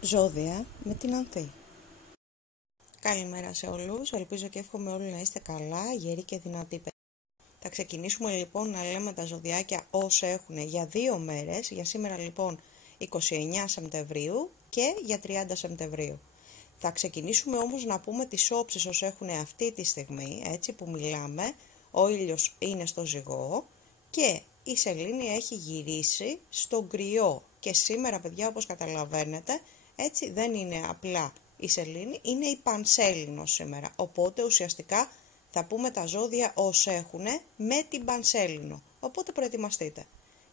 Ζώδια με την Ανθή. Καλημέρα σε όλους, ελπίζω και εύχομαι όλοι να είστε καλά, γεροί και δυνατοί. Θα ξεκινήσουμε λοιπόν να λέμε τα ζωδιάκια όσα έχουν για 2 μέρες, για σήμερα λοιπόν 29 Σεπτεμβρίου και για 30 Σεπτεμβρίου. Θα ξεκινήσουμε όμως να πούμε τις όψεις όσα έχουν αυτή τη στιγμή, έτσι που μιλάμε. Ο ήλιος είναι στο Ζυγό και η σελήνη έχει γυρίσει στον Κρυό. Και σήμερα, παιδιά, όπως καταλαβαίνετε, έτσι δεν είναι απλά η σελήνη, είναι η Πανσέλινος σήμερα. Οπότε ουσιαστικά θα πούμε τα ζώδια όσα έχουν με την Πανσέλινο. Οπότε προετοιμαστείτε.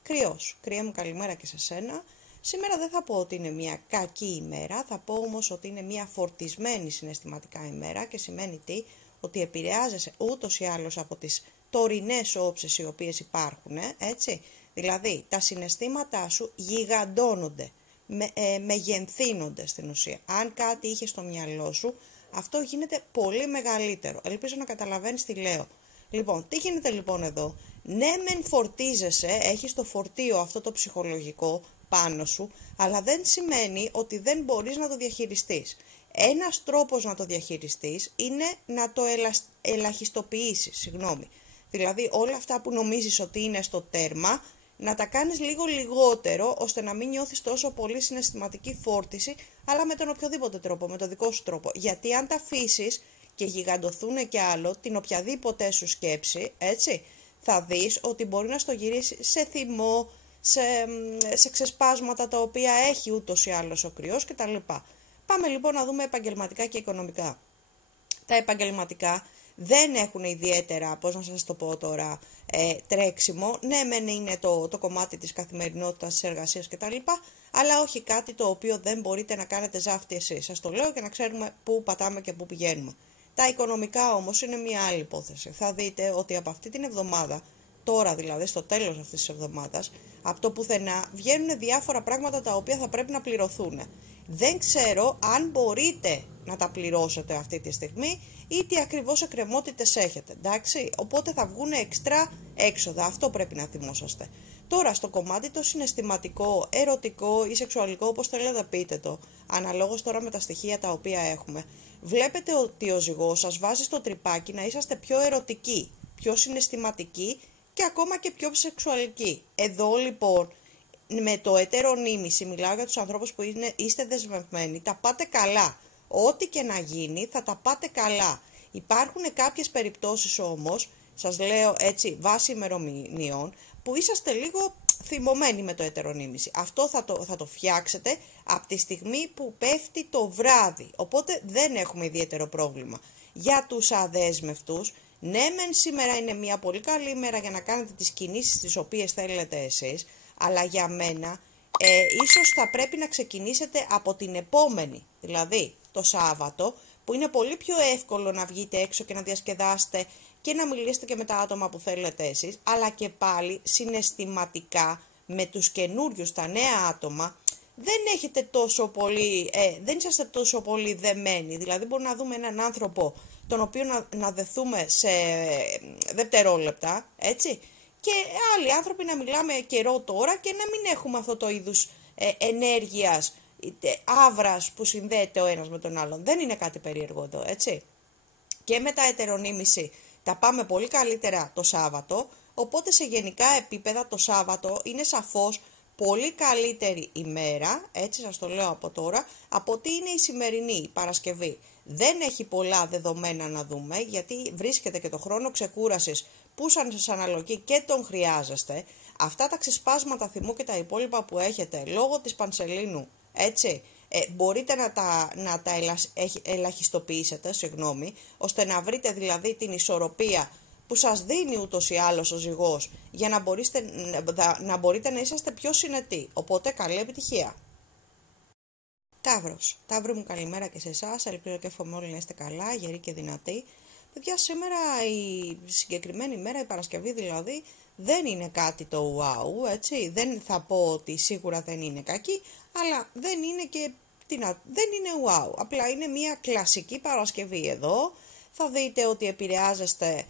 Κρυός, Κρυέ μου καλημέρα και σε σένα. Σήμερα δεν θα πω ότι είναι μια κακή ημέρα, θα πω όμως ότι είναι μια φορτισμένη συναισθηματικά ημέρα και σημαίνει τι, ότι επηρεάζεσαι ούτως ή άλλως από τις τωρινές όψεις οι οποίες υπάρχουν, έτσι. Δηλαδή τα συναισθήματά σου γιγαντώνονται, μεγενθύνονται στην ουσία. Αν κάτι είχε στο μυαλό σου, αυτό γίνεται πολύ μεγαλύτερο. Ελπίζω να καταλαβαίνεις τι λέω. Λοιπόν, τι γίνεται λοιπόν εδώ. Ναι, μεν φορτίζεσαι, έχεις το φορτίο αυτό το ψυχολογικό πάνω σου, αλλά δεν σημαίνει ότι δεν μπορείς να το διαχειριστείς. Ένας τρόπος να το διαχειριστείς είναι να το ελαχιστοποιήσεις, Δηλαδή όλα αυτά που νομίζεις ότι είναι στο τέρμα, να τα κάνεις λίγο λιγότερο, ώστε να μην νιώθεις τόσο πολύ συναισθηματική φόρτιση, αλλά με τον οποιοδήποτε τρόπο, με τον δικό σου τρόπο. Γιατί αν τα αφήσεις και γιγαντωθούν και άλλο, την οποιαδήποτε σου σκέψη, έτσι, θα δεις ότι μπορεί να στο γυρίσει σε θυμό, σε ξεσπάσματα τα οποία έχει ούτως ή άλλως ο Κρυός κτλ. Πάμε λοιπόν να δούμε επαγγελματικά και οικονομικά. Τα επαγγελματικά δεν έχουν ιδιαίτερα, πώς να σας το πω τώρα, τρέξιμο. Ναι, μεν είναι το κομμάτι της καθημερινότητας, της εργασίας κτλ. Αλλά όχι κάτι το οποίο δεν μπορείτε να κάνετε ζάφτη εσείς. Σας το λέω και να ξέρουμε πού πατάμε και πού πηγαίνουμε. Τα οικονομικά όμως είναι μια άλλη υπόθεση. Θα δείτε ότι από αυτή την εβδομάδα, τώρα δηλαδή στο τέλος αυτής της εβδομάδας, από το πουθενά βγαίνουν διάφορα πράγματα τα οποία θα πρέπει να πληρωθούν. Δεν ξέρω αν μπορείτε να τα πληρώσετε αυτή τη στιγμή ή τι ακριβώς εκκρεμότητες έχετε, εντάξει. Οπότε θα βγουν εξτρά έξοδα, αυτό πρέπει να θυμόσαστε. Τώρα στο κομμάτι το συναισθηματικό, ερωτικό ή σεξουαλικό, όπως θέλετε πείτε το, αναλόγως τώρα με τα στοιχεία τα οποία έχουμε, βλέπετε ότι ο Ζυγός σας βάζει στο τρυπάκι να είσαστε πιο ερωτικοί, πιο συναισθηματικοί και ακόμα και πιο σεξουαλικοί. Εδώ λοιπόν με το ετερονίμηση, μιλάω για τους ανθρώπους που είστε δεσμευμένοι, τα πάτε καλά. Ό,τι και να γίνει θα τα πάτε καλά. Υπάρχουν κάποιες περιπτώσεις όμως, σας λέω έτσι βάσει ημερομηνιών, που είσαστε λίγο θυμωμένοι με το ετερονίμηση. Αυτό θα το φτιάξετε από τη στιγμή που πέφτει το βράδυ. Οπότε δεν έχουμε ιδιαίτερο πρόβλημα. Για τους αδέσμευτους, ναι μεν σήμερα είναι μια πολύ καλή ημέρα για να κάνετε τις κινήσεις τις οποίες θέλετε εσείς, αλλά για μένα ίσως θα πρέπει να ξεκινήσετε από την επόμενη, δηλαδή το Σάββατο, που είναι πολύ πιο εύκολο να βγείτε έξω και να διασκεδάσετε και να μιλήσετε και με τα άτομα που θέλετε εσείς, αλλά και πάλι συναισθηματικά με τους καινούριους, τα νέα άτομα, δεν έχετε τόσο πολύ, δεν είσαστε τόσο πολύ δεμένοι. Δηλαδή μπορεί να δούμε έναν άνθρωπο τον οποίο να δεθούμε σε δευτερόλεπτα, έτσι, και άλλοι άνθρωποι να μιλάμε καιρό τώρα και να μην έχουμε αυτό το είδους ενέργειας, άβρας που συνδέεται ο ένας με τον άλλον. Δεν είναι κάτι περίεργο εδώ, έτσι. Και με τα ετερονίμηση τα πάμε πολύ καλύτερα το Σάββατο, οπότε σε γενικά επίπεδα το Σάββατο είναι σαφώς πολύ καλύτερη ημέρα, έτσι σας το λέω από τώρα, από ότι είναι η σημερινή, η Παρασκευή. Δεν έχει πολλά δεδομένα να δούμε, γιατί βρίσκεται και το χρόνο ξεκούρασης που σας αναλογεί και τον χρειάζεστε. Αυτά τα ξεσπάσματα θυμού και τα υπόλοιπα που έχετε λόγω της Πανσελίνου, έτσι, μπορείτε να τα ελαχιστοποιήσετε, ώστε να βρείτε δηλαδή την ισορροπία που σας δίνει ούτως ή άλλως ο Ζυγός, για να μπορείτε να είσαστε πιο συνετοί. Οπότε καλή επιτυχία. Ταύρος, Ταύρου μου καλημέρα και σε εσάς, ελπίζω και εύχομαι όλοι να είστε καλά, γεροί και δυνατοί. Παιδιά, σήμερα η συγκεκριμένη μέρα, η Παρασκευή δηλαδή, δεν είναι κάτι το wow, έτσι. Δεν θα πω ότι σίγουρα δεν είναι κακή, αλλά δεν είναι και δεν είναι wow. Απλά είναι μια κλασική Παρασκευή εδώ. Θα δείτε ότι επηρεάζεστε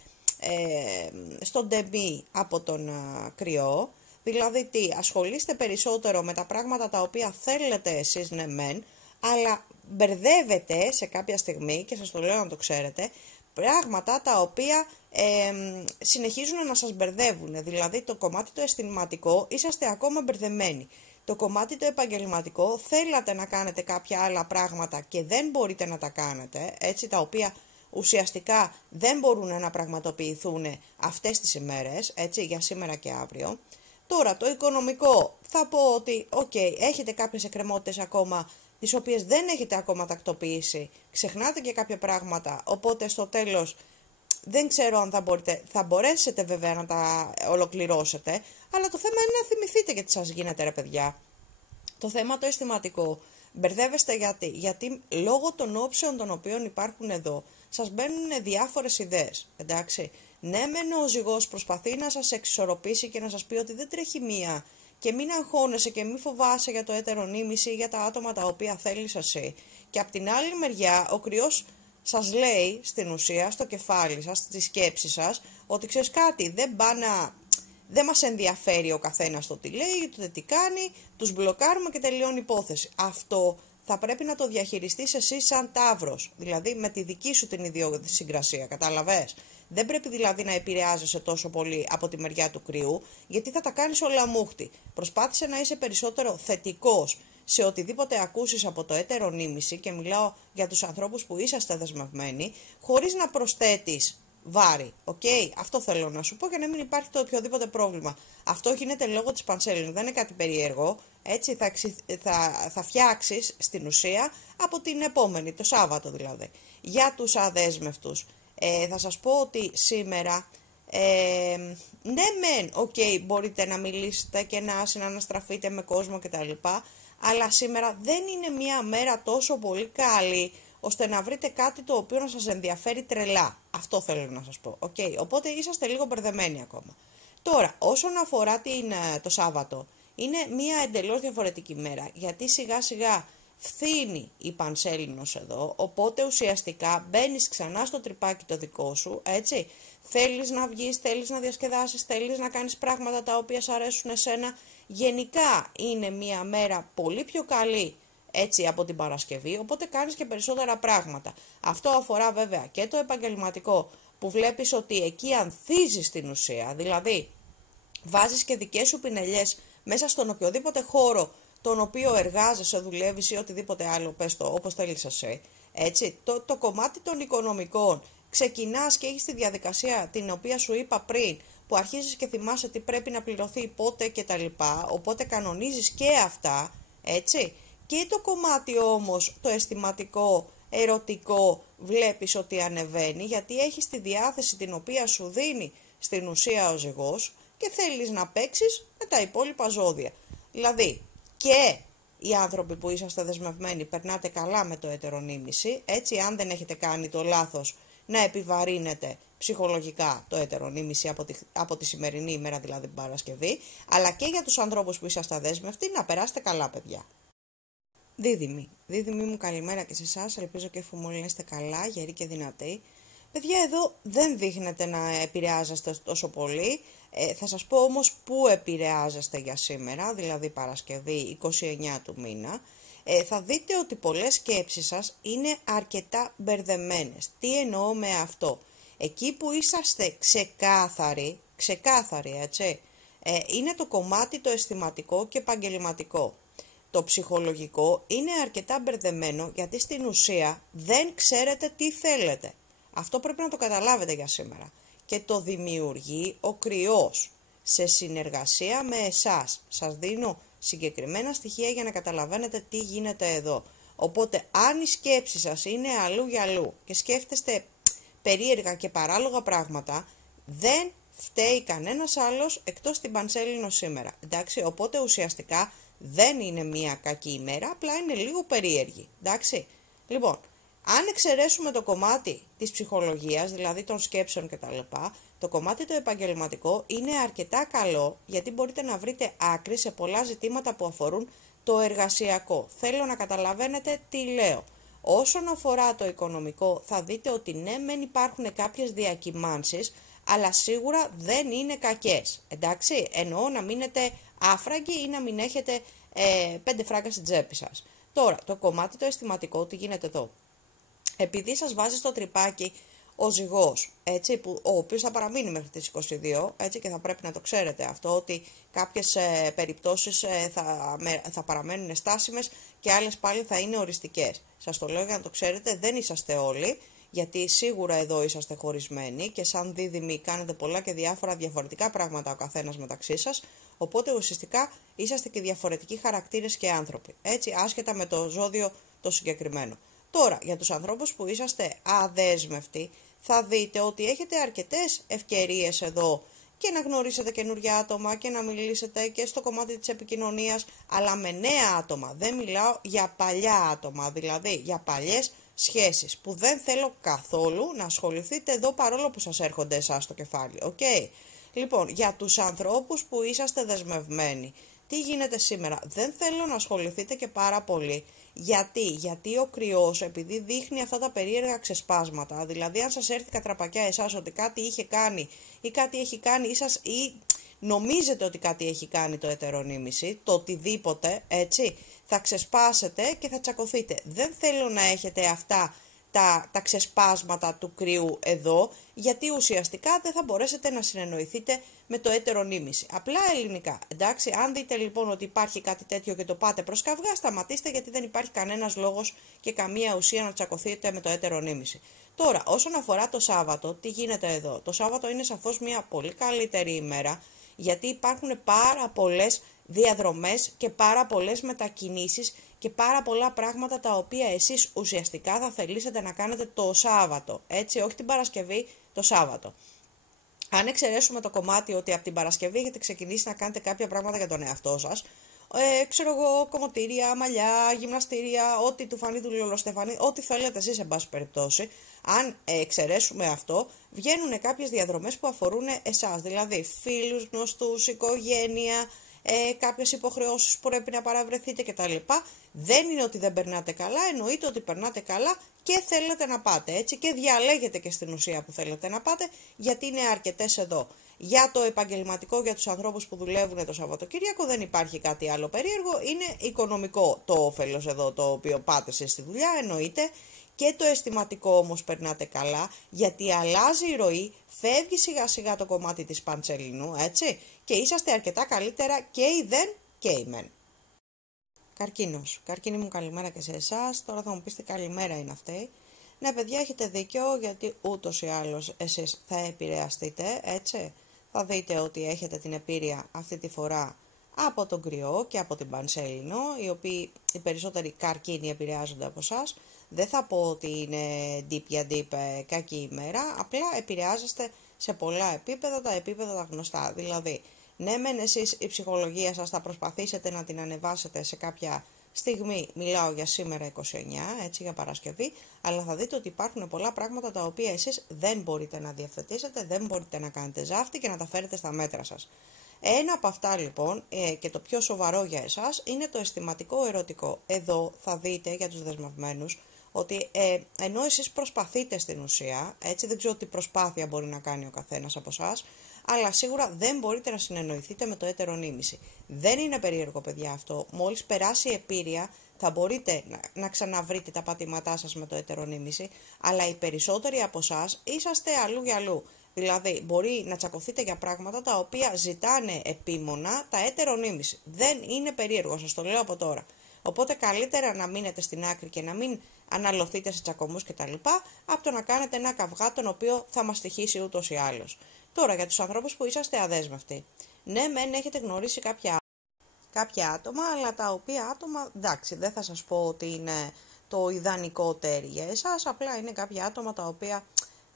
στον ντεμπί από τον Κρυό. Δηλαδή τι, ασχολείστε περισσότερο με τα πράγματα τα οποία θέλετε εσείς ναι μεν, αλλά μπερδεύετε σε κάποια στιγμή, και σας το λέω να το ξέρετε, πράγματα τα οποία συνεχίζουν να σας μπερδεύουν. Δηλαδή το κομμάτι το αισθηματικό είσαστε ακόμα μπερδεμένοι. Το κομμάτι το επαγγελματικό θέλατε να κάνετε κάποια άλλα πράγματα και δεν μπορείτε να τα κάνετε, έτσι, τα οποία ουσιαστικά δεν μπορούν να πραγματοποιηθούν αυτές τις ημέρες, έτσι, για σήμερα και αύριο. Τώρα το οικονομικό θα πω ότι έχετε κάποιες εκκρεμότητες ακόμα, τις οποίες δεν έχετε ακόμα τακτοποιήσει, ξεχνάτε και κάποια πράγματα, οπότε στο τέλος δεν ξέρω αν θα μπορέσετε βέβαια να τα ολοκληρώσετε, αλλά το θέμα είναι να θυμηθείτε γιατί σας γίνεται, ρε παιδιά. Το θέμα το αισθηματικό, μπερδεύεστε γιατί λόγω των όψεων των οποίων υπάρχουν εδώ, σας μπαίνουν διάφορες ιδέες, εντάξει. Ναι, μεν ο ζυγός προσπαθεί να σας εξισορροπήσει και να σας πει ότι δεν τρέχει μία και μην αγχώνεσαι και μην φοβάσαι για το έτερο νήμιση ή για τα άτομα τα οποία θέλεις εσύ. Και απ' την άλλη μεριά ο κρυός σας λέει στην ουσία, στο κεφάλι σας, στη σκέψη σας, ότι ξέρεις κάτι, δεν μας ενδιαφέρει ο καθένας το τι λέει, το τι κάνει, τους μπλοκάρουμε και τελειώνει η υπόθεση. Αυτό θα πρέπει να το διαχειριστείς εσύ σαν Ταύρος, δηλαδή με τη δική σου την ιδιοσυγκρασία, κατάλαβες. Δεν πρέπει δηλαδή να επηρεάζεσαι τόσο πολύ από τη μεριά του κρυού, γιατί θα τα κάνεις όλα μούχτη. Προσπάθησε να είσαι περισσότερο θετικός σε οτιδήποτε ακούσεις από το έτερο νήμιση, και μιλάω για τους ανθρώπους που είσαστε δεσμευμένοι, χωρίς να προσθέτεις βάρη. Αυτό θέλω να σου πω για να μην υπάρχει το οποιοδήποτε πρόβλημα. Αυτό γίνεται λόγω της πανσέλινου, δεν είναι κάτι περίεργο. Έτσι θα φτιάξεις στην ουσία από την επόμενη, το Σάββατο δηλαδή. Για τους αδέσμευτους, θα σας πω ότι σήμερα, ναι μεν, μπορείτε να μιλήσετε και να συναναστραφείτε με κόσμο κτλ. Αλλά σήμερα δεν είναι μια μέρα τόσο πολύ καλή ώστε να βρείτε κάτι το οποίο να σας ενδιαφέρει τρελά. Αυτό θέλω να σας πω. Οπότε είσαστε λίγο μπερδεμένοι ακόμα. Τώρα, όσον αφορά το Σάββατο, είναι μια εντελώς διαφορετική μέρα, γιατί σιγά σιγά φθήνει η Πανσέλινος εδώ, οπότε ουσιαστικά μπαίνεις ξανά στο τρυπάκι το δικό σου, έτσι. Θέλεις να βγεις, θέλεις να διασκεδάσεις, θέλεις να κάνεις πράγματα τα οποία σου αρέσουν εσένα. Γενικά είναι μια μέρα πολύ πιο καλή, έτσι, από την Παρασκευή, οπότε κάνεις και περισσότερα πράγματα. Αυτό αφορά βέβαια και το επαγγελματικό, που βλέπεις ότι εκεί ανθίζεις στην ουσία, δηλαδή βάζεις και δικές σου πινελιές μέσα στον οποιοδήποτε χώρο τον οποίο εργάζεσαι, δουλεύεις ή οτιδήποτε άλλο, πες το όπως θέλεις εσύ, έτσι. Το κομμάτι των οικονομικών, ξεκινάς και έχεις τη διαδικασία την οποία σου είπα πριν, που αρχίζεις και θυμάσαι τι πρέπει να πληρωθεί πότε και τα λοιπά, οπότε κανονίζεις και αυτά, έτσι. Και το κομμάτι όμως, το αισθηματικό, ερωτικό, βλέπεις ότι ανεβαίνει, γιατί έχεις τη διάθεση την οποία σου δίνει στην ουσία ο ζυγός και θέλεις να παίξεις με τα υπόλοιπα ζώδια. Δηλαδή, και οι άνθρωποι που είσαστε δεσμευμένοι περνάτε καλά με το έτερο νήμιση, έτσι, αν δεν έχετε κάνει το λάθος να επιβαρύνετε ψυχολογικά το έτερο νήμιση από τη σημερινή ημέρα, δηλαδή την Παρασκευή, αλλά και για τους ανθρώπους που είσαστε αδέσμευτοι να περάσετε καλά, παιδιά. Δίδυμοι μου, καλημέρα και σε εσάς, ελπίζω και εφού όλοι να είστε καλά, γεροί και δυνατοί. Παιδιά, εδώ δεν δείχνετε να επηρεάζεστε τόσο πολύ, θα σας πω όμως πού επηρεάζεστε για σήμερα, δηλαδή Παρασκευή 29 του μήνα. Θα δείτε ότι πολλές σκέψεις σας είναι αρκετά μπερδεμένες. Τι εννοώ με αυτό? Εκεί που είσαστε ξεκάθαροι, έτσι, είναι το κομμάτι το αισθηματικό και επαγγελματικό. Το ψυχολογικό είναι αρκετά μπερδεμένο, γιατί στην ουσία δεν ξέρετε τι θέλετε. Αυτό πρέπει να το καταλάβετε για σήμερα. Και το δημιουργεί ο κρυός σε συνεργασία με εσάς. Σας δίνω συγκεκριμένα στοιχεία για να καταλαβαίνετε τι γίνεται εδώ. Οπότε αν η σκέψη σας είναι αλλού για αλλού και σκέφτεστε περίεργα και παράλογα πράγματα, δεν φταίει κανένας άλλος εκτός την Πανσέλινο σήμερα. Εντάξει, οπότε ουσιαστικά δεν είναι μια κακή ημέρα, απλά είναι λίγο περίεργη. Εντάξει, λοιπόν, αν εξαιρέσουμε το κομμάτι της ψυχολογίας, δηλαδή των σκέψεων κτλ., το κομμάτι το επαγγελματικό είναι αρκετά καλό, γιατί μπορείτε να βρείτε άκρη σε πολλά ζητήματα που αφορούν το εργασιακό. Θέλω να καταλαβαίνετε τι λέω. Όσον αφορά το οικονομικό, θα δείτε ότι ναι, μεν υπάρχουν κάποιες διακυμάνσεις, αλλά σίγουρα δεν είναι κακές. Εντάξει, εννοώ να μείνετε άφραγγοι ή να μην έχετε 5 φράγκα στην τσέπη σας. Τώρα, το κομμάτι το αισθηματικό, τι γίνεται εδώ. Επειδή σας βάζει στο τρυπάκι ο ζυγός, έτσι, ο οποίος θα παραμείνει μέχρι τις 22, έτσι, και θα πρέπει να το ξέρετε αυτό, ότι κάποιες περιπτώσεις θα παραμένουν στάσιμες και άλλες πάλι θα είναι οριστικές. Σας το λέω για να το ξέρετε, δεν είσαστε όλοι, γιατί σίγουρα εδώ είσαστε χωρισμένοι και σαν δίδυμοι κάνετε πολλά και διάφορα διαφορετικά πράγματα ο καθένας μεταξύ σας, οπότε ουσιαστικά είσαστε και διαφορετικοί χαρακτήρες και άνθρωποι, έτσι, άσχετα με το ζώδιο το συγκεκριμένο. Τώρα, για τους ανθρώπους που είσαστε αδέσμευτοι, θα δείτε ότι έχετε αρκετές ευκαιρίες εδώ και να γνωρίσετε καινούργια άτομα και να μιλήσετε και στο κομμάτι της επικοινωνίας, αλλά με νέα άτομα. Δεν μιλάω για παλιά άτομα, δηλαδή για παλιές σχέσεις, που δεν θέλω καθόλου να ασχοληθείτε εδώ παρόλο που σας έρχονται εσάς στο κεφάλι, ok? Λοιπόν, για τους ανθρώπους που είσαστε δεσμευμένοι, τι γίνεται σήμερα? Δεν θέλω να ασχοληθείτε και πάρα πολύ. Γιατί ο κρυός, επειδή δείχνει αυτά τα περίεργα ξεσπάσματα, δηλαδή αν σας έρθει κατραπακιά εσάς ότι κάτι είχε κάνει ή κάτι έχει κάνει ή νομίζετε ότι κάτι έχει κάνει το ετερονίμηση, το οτιδήποτε, έτσι, θα ξεσπάσετε και θα τσακωθείτε. Δεν θέλω να έχετε αυτά τα ξεσπάσματα του κρυού εδώ, γιατί ουσιαστικά δεν θα μπορέσετε να συνεννοηθείτε με το ετερονίμηση. Απλά ελληνικά. Εντάξει, αν δείτε λοιπόν ότι υπάρχει κάτι τέτοιο και το πάτε προς καυγά, σταματήστε, γιατί δεν υπάρχει κανένας λόγος και καμία ουσία να τσακωθείτε με το ετερονίμηση. Τώρα, όσον αφορά το Σάββατο, τι γίνεται εδώ? Το Σάββατο είναι σαφώς μια πολύ καλύτερη ημέρα, γιατί υπάρχουν πάρα πολλές διαδρομές και πάρα πολλές μετακινήσεις και πάρα πολλά πράγματα τα οποία εσείς ουσιαστικά θα θελήσετε να κάνετε το Σάββατο, έτσι, όχι την Παρασκευή, το Σάββατο. Αν εξαιρέσουμε το κομμάτι ότι από την Παρασκευή έχετε ξεκινήσει να κάνετε κάποια πράγματα για τον εαυτό σας, ξέρω εγώ, κομμωτήρια, μαλλιά, γυμναστήρια, ό,τι του φανεί του Λολοστεφανή, ό,τι θέλετε εσείς εν πάση περιπτώσει, αν εξαιρέσουμε αυτό, βγαίνουν κάποιες διαδρομές που αφορούν εσάς, δηλαδή φίλους, γνωστούς, οικογένεια, κάποιες υποχρεώσεις που πρέπει να παραβρεθείτε κτλ. Δεν είναι ότι δεν περνάτε καλά, εννοείται ότι περνάτε καλά και θέλετε να πάτε, έτσι, και διαλέγετε και στην ουσία που θέλετε να πάτε, γιατί είναι αρκετές εδώ. Για το επαγγελματικό, για τους ανθρώπους που δουλεύουν το Σαββατοκύριακο, δεν υπάρχει κάτι άλλο περίεργο, είναι οικονομικό το όφελος εδώ το οποίο πάτε εσείς στη δουλειά, εννοείται. Και το αισθηματικό όμως περνάτε καλά, γιατί αλλάζει η ροή, φεύγει σιγά σιγά το κομμάτι της παντσελινού, έτσι, και είσαστε αρκετά καλύτερα και η δεν και η μεν. Καρκίνος. Καρκίνη μου, καλημέρα και σε εσάς. Τώρα θα μου πείτε καλημέρα είναι αυτή. Ναι παιδιά, έχετε δίκιο, γιατί ούτως ή άλλως εσείς θα επηρεαστείτε, έτσι. Θα δείτε ότι έχετε την επίρρεια αυτή τη φορά από τον κρυό και από την πανσέλινο, οι περισσότεροι καρκίνοι επηρεάζονται από εσάς. Δεν θα πω ότι είναι deep για deep κακή ημέρα, απλά επηρεάζεστε σε πολλά επίπεδα, τα επίπεδα τα γνωστά. Δηλαδή, ναι μεν εσείς η ψυχολογία σας θα προσπαθήσετε να την ανεβάσετε σε κάποια στιγμή, μιλάω για σήμερα 29, έτσι, για Παρασκευή, αλλά θα δείτε ότι υπάρχουν πολλά πράγματα τα οποία εσείς δεν μπορείτε να διευθετήσετε, δεν μπορείτε να κάνετε ζάφτη και να τα φέρετε στα μέτρα σας. Ένα από αυτά λοιπόν και το πιο σοβαρό για εσάς είναι το αισθηματικό ερωτικό. Εδώ θα δείτε για τους δεσμευμένους ότι ενώ εσείς προσπαθείτε στην ουσία, έτσι, δεν ξέρω τι προσπάθεια μπορεί να κάνει ο καθένας από εσάς, αλλά σίγουρα δεν μπορείτε να συνεννοηθείτε με το ετερονίμηση. Δεν είναι περίεργο παιδιά αυτό, μόλις περάσει η επίρρεια θα μπορείτε να ξαναβρείτε τα πατήματά σας με το ετερονίμηση, αλλά οι περισσότεροι από εσάς είσαστε αλλού για αλλού. Δηλαδή μπορεί να τσακωθείτε για πράγματα τα οποία ζητάνε επίμονα τα ετερονίμηση. Δεν είναι περίεργο, σας το λέω από τώρα. Οπότε καλύτερα να μείνετε στην άκρη και να μην αναλωθείτε σε τσακωμούς κτλ. Από το να κάνετε ένα καυγά τον οποίο θα μας τυχήσει ούτως ή άλλως. Τώρα για τους ανθρώπους που είσαστε αδέσμευτοι. Ναι, μεν έχετε γνωρίσει κάποια άτομα, αλλά τα οποία άτομα, εντάξει, δεν θα σας πω ότι είναι το ιδανικό τέρι για εσάς, απλά είναι κάποια άτομα τα οποία,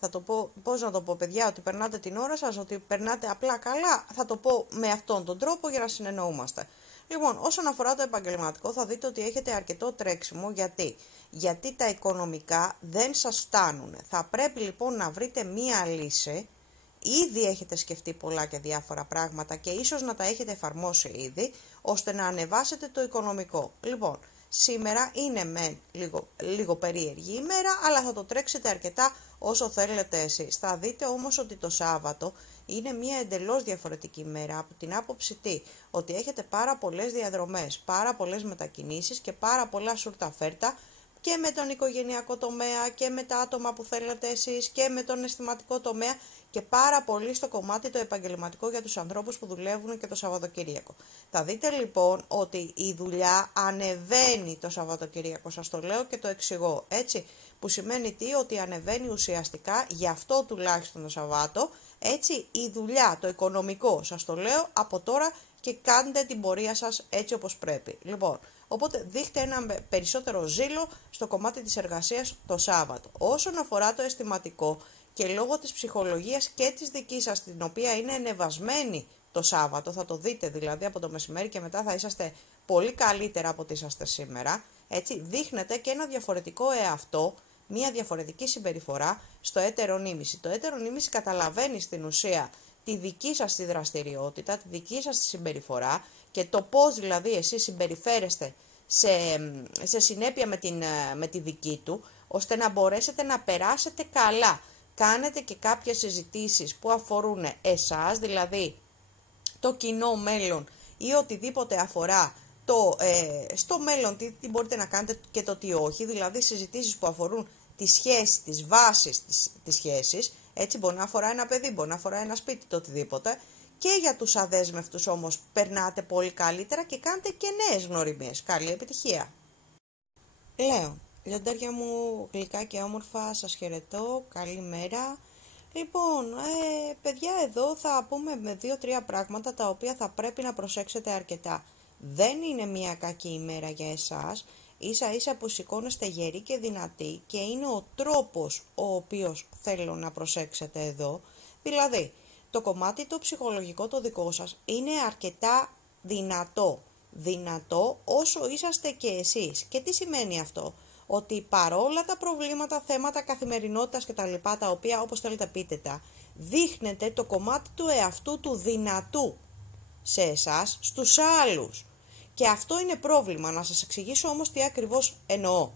θα το πω, πώς να το πω παιδιά, ότι περνάτε την ώρα σας, ότι περνάτε απλά καλά, θα το πω με αυτόν τον τρόπο για να συνεννοούμαστε. Λοιπόν, όσον αφορά το επαγγελματικό θα δείτε ότι έχετε αρκετό τρέξιμο, γιατί τα οικονομικά δεν σας φτάνουν. Θα πρέπει λοιπόν να βρείτε μία λύση, ήδη έχετε σκεφτεί πολλά και διάφορα πράγματα και ίσως να τα έχετε εφαρμόσει ήδη, ώστε να ανεβάσετε το οικονομικό. Λοιπόν, σήμερα είναι λίγο περίεργη ημέρα, αλλά θα το τρέξετε αρκετά όσο θέλετε εσείς. Θα δείτε όμως ότι το Σάββατο είναι μια εντελώς διαφορετική ημέρα, από την άποψη ότι έχετε πάρα πολλές διαδρομές, πάρα πολλές μετακινήσεις και πάρα πολλά σούρτα φέρτα, και με τον οικογενειακό τομέα και με τα άτομα που θέλετε εσείς και με τον αισθηματικό τομέα, και πάρα πολύ στο κομμάτι το επαγγελματικό για τους ανθρώπους που δουλεύουν και το Σαββατοκύριακο. Θα δείτε λοιπόν ότι η δουλειά ανεβαίνει το Σαββατοκύριακο, σας το λέω και το εξηγώ, έτσι, που σημαίνει ότι ανεβαίνει ουσιαστικά, γι' αυτό τουλάχιστον το Σαββάτο, έτσι, η δουλειά, το οικονομικό, σας το λέω από τώρα, και κάντε την πορεία σας έτσι όπως πρέπει. Λοιπόν, οπότε δείχτε ένα περισσότερο ζήλο στο κομμάτι της εργασίας το Σάββατο. Όσον αφορά το αισθηματικό, και λόγω της ψυχολογίας και της δικής σας, την οποία είναι ενεβασμένη το Σάββατο, θα το δείτε δηλαδή από το μεσημέρι και μετά θα είσαστε πολύ καλύτερα από ό,τι είσαστε σήμερα, έτσι, δείχνετε και ένα διαφορετικό εαυτό, μια διαφορετική συμπεριφορά στο έτερο νήμιση. Το έτερο νήμιση καταλαβαίνει στην ουσία τη δική σας τη δραστηριότητα, τη δική σας τη συμπεριφορά και το πώς δηλαδή εσείς συμπεριφέρεστε σε συνέπεια με τη δική του, ώστε να μπορέσετε να περάσετε καλά. Κάνετε και κάποιες συζητήσεις που αφορούν εσάς, δηλαδή το κοινό μέλλον ή οτιδήποτε αφορά στο μέλλον, τι μπορείτε να κάνετε και το τι όχι, δηλαδή συζητήσεις που αφορούν τη σχέση, τις βάσεις της σχέσης, έτσι, μπορεί να αφορά ένα παιδί, μπορεί να αφορά ένα σπίτι, το οτιδήποτε, και για τους αδέσμευτους όμως περνάτε πολύ καλύτερα και κάνετε και νέες γνωριμίες. Καλή επιτυχία! Λέω, λιοντάρια μου γλυκά και όμορφα, σας χαιρετώ, καλημέρα. Λοιπόν, παιδιά, εδώ θα πούμε με 2-3 πράγματα τα οποία θα πρέπει να προσέξετε αρκετά. Δεν είναι μια κακή ημέρα για εσάς, ίσα ίσα που σηκώνεστε γεροί και δυνατοί, και είναι ο τρόπος ο οποίος θέλω να προσέξετε εδώ. Δηλαδή, το κομμάτι το ψυχολογικό το δικό σας είναι αρκετά δυνατό όσο είσαστε και εσείς. Και τι σημαίνει αυτό? Ότι παρόλα τα προβλήματα, θέματα καθημερινότητας και τα λοιπά, τα οποία όπως θέλετε πείτε τα, δείχνετε το κομμάτι του εαυτού του δυνατού σε εσάς, στους άλλους. Και αυτό είναι πρόβλημα. Να σας εξηγήσω όμως τι ακριβώς εννοώ.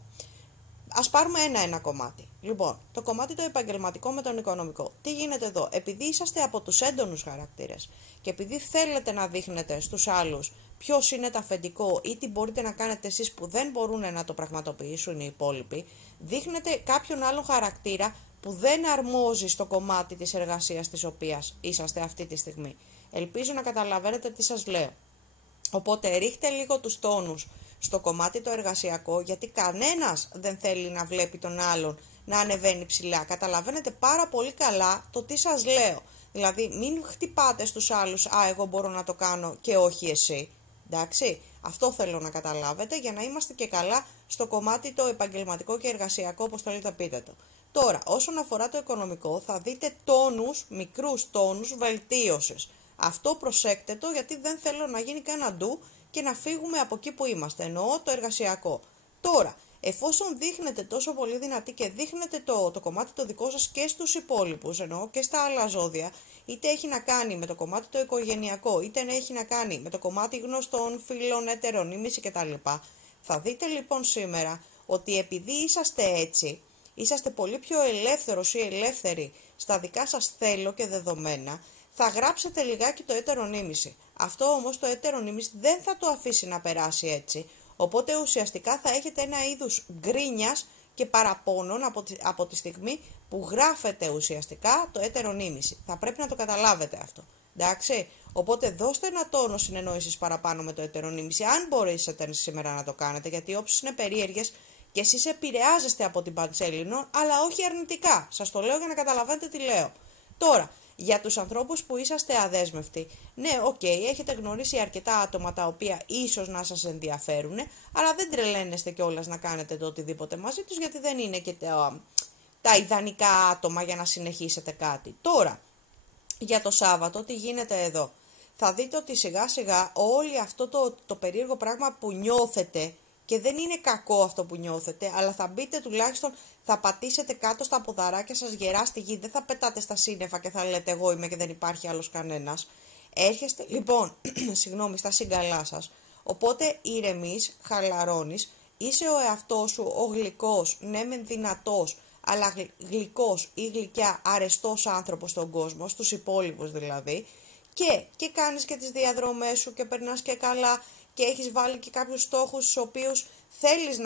Ας πάρουμε ένα κομμάτι. Λοιπόν, το κομμάτι το επαγγελματικό με τον οικονομικό. Τι γίνεται εδώ? Επειδή είσαστε από τους έντονους χαρακτήρες και επειδή θέλετε να δείχνετε στους άλλους ποιος είναι το αφεντικό ή τι μπορείτε να κάνετε εσείς που δεν μπορούν να το πραγματοποιήσουν οι υπόλοιποι, δείχνετε κάποιον άλλον χαρακτήρα που δεν αρμόζει στο κομμάτι της εργασίας της οποίας είσαστε αυτή τη στιγμή. Ελπίζω να καταλαβαίνετε τι σας λέω. Οπότε ρίχτε λίγο τους τόνους στο κομμάτι το εργασιακό, γιατί κανένας δεν θέλει να βλέπει τον άλλον να ανεβαίνει ψηλά. Καταλαβαίνετε πάρα πολύ καλά το τι σας λέω. Δηλαδή μην χτυπάτε στους άλλους, εγώ μπορώ να το κάνω και όχι εσύ. Εντάξει, αυτό θέλω να καταλάβετε για να είμαστε και καλά στο κομμάτι το επαγγελματικό και εργασιακό, όπως θέλετε πείτε το. Τώρα, όσον αφορά το οικονομικό, θα δείτε τόνους, μικρούς τόνους βελτίωσης. Αυτό προσέκτε το, γιατί δεν θέλω να γίνει κανένα ντου και να φύγουμε από εκεί που είμαστε, εννοώ το εργασιακό. Τώρα, εφόσον δείχνετε τόσο πολύ δυνατοί και δείχνετε το κομμάτι το δικό σας και στους υπόλοιπους, εννοώ και στα άλλα ζώδια, είτε έχει να κάνει με το κομμάτι το οικογενειακό, είτε έχει να κάνει με το κομμάτι γνωστών, φίλων, έτερων, ήμιση κτλ. Θα δείτε λοιπόν σήμερα ότι επειδή είσαστε έτσι, είσαστε πολύ πιο ελεύθερος ή ελεύθεροι στα δικά σας θέλω και δεδομένα, θα γράψετε λιγάκι το έτερο νήμιση. Αυτό όμως το έτερο νήμιση δεν θα το αφήσει να περάσει έτσι. Οπότε ουσιαστικά θα έχετε ένα είδους γκρίνιας και παραπώνων από τη στιγμή που γράφετε ουσιαστικά το έτερο νήμιση. Θα πρέπει να το καταλάβετε αυτό. Εντάξει. Οπότε δώστε ένα τόνο συνεννόησης παραπάνω με το έτερο νήμιση, αν μπορέσετε σήμερα να το κάνετε, γιατί οι όψεις είναι περίεργες και εσείς επηρεάζεστε από την Παντσέλινο, αλλά όχι αρνητικά. Σας το λέω για να καταλαβαίνετε τι λέω. Τώρα, για τους ανθρώπους που είσαστε αδέσμευτοι, ναι, έχετε γνωρίσει αρκετά άτομα τα οποία ίσως να σας ενδιαφέρουν, αλλά δεν τρελαίνεστε κιόλας να κάνετε το οτιδήποτε μαζί τους, γιατί δεν είναι και τα ιδανικά άτομα για να συνεχίσετε κάτι. Τώρα, για το Σάββατο, τι γίνεται εδώ? Θα δείτε ότι σιγά σιγά όλο αυτό το περίεργο πράγμα που νιώθετε, και δεν είναι κακό αυτό που νιώθετε, αλλά θα μπείτε τουλάχιστον, θα πατήσετε κάτω στα ποδαράκια σας γερά στη γη, δεν θα πετάτε στα σύννεφα και θα λέτε εγώ είμαι και δεν υπάρχει άλλος κανένας. Έρχεστε λοιπόν, στα σύγκαλά σας, οπότε ηρεμείς, χαλαρώνεις, είσαι ο εαυτός σου ο γλυκός, ναι μεν δυνατός, αλλά γλυκός ή γλυκιά αρεστός άνθρωπος στον κόσμο, στους υπόλοιπους δηλαδή, και κάνεις και τις διαδρομές σου και περνάς και καλά και έχεις βάλει και κάποιους στόχους στους οποίους θέλεις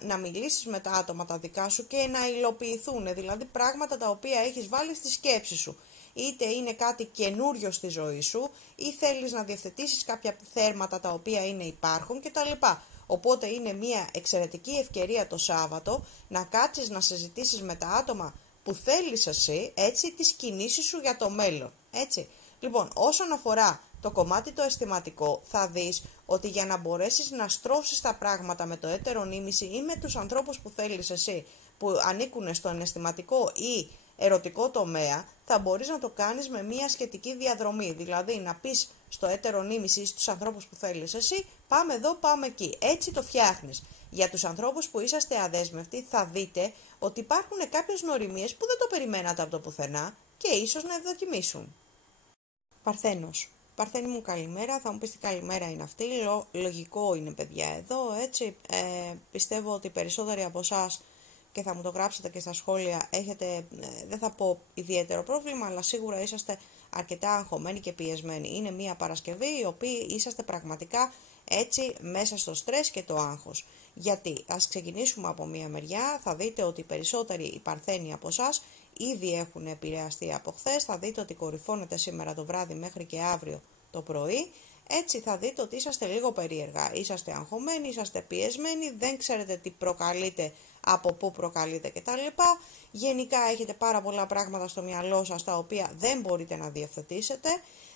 να μιλήσεις με τα άτομα τα δικά σου και να υλοποιηθούν, δηλαδή πράγματα τα οποία έχεις βάλει στη σκέψη σου. Είτε είναι κάτι καινούριο στη ζωή σου ή θέλεις να διευθετήσεις κάποια θέρματα τα οποία υπάρχουν κτλ. Οπότε είναι μια εξαιρετική ευκαιρία το Σάββατο να κάτσεις να συζητήσεις με τα άτομα που θέλεις εσύ, έτσι, τις κινήσεις σου για το μέλλον, έτσι. Λοιπόν, όσον αφορά το κομμάτι το αισθηματικό, θα δεις ότι για να μπορέσεις να στρώσεις τα πράγματα με το έτερο νήμιση ή με τους ανθρώπους που θέλεις εσύ, που ανήκουν στον αισθηματικό ή ερωτικό τομέα, θα μπορείς να το κάνεις με μια σχετική διαδρομή. Δηλαδή να πεις στο έτερο νήμιση ή στους ανθρώπους που θέλεις εσύ, πάμε εδώ, πάμε εκεί. Έτσι το φτιάχνεις. Για τους ανθρώπους που είσαστε αδέσμευτοι, θα δείτε ότι υπάρχουν κάποιες νοημίες που δεν το περιμένατε από το πουθενά και ίσως να ευδοκιμήσουν. Παρθένος. Παρθένη μου, καλημέρα. Θα μου πεις τι καλημέρα είναι αυτή. Λογικό είναι, παιδιά, εδώ, έτσι. Πιστεύω ότι περισσότεροι από εσάς, και θα μου το γράψετε και στα σχόλια, έχετε, δεν θα πω ιδιαίτερο πρόβλημα, αλλά σίγουρα είσαστε αρκετά αγχωμένοι και πιεσμένοι. Είναι μια Παρασκευή η οποία είσαστε πραγματικά έτσι μέσα στο στρες και το άγχος. Γιατί, ας ξεκινήσουμε από μια μεριά, θα δείτε ότι οι περισσότεροι οι Παρθένοι από εσάς ήδη έχουν επηρεαστεί από χθες, θα δείτε ότι κορυφώνεται σήμερα το βράδυ μέχρι και αύριο το πρωί. Έτσι θα δείτε ότι είσαστε λίγο περίεργα, είσαστε αγχωμένοι, είσαστε πιεσμένοι, δεν ξέρετε τι προκαλείτε, από πού προκαλείτε κτλ. Γενικά έχετε πάρα πολλά πράγματα στο μυαλό σας τα οποία δεν μπορείτε να διευθετήσετε.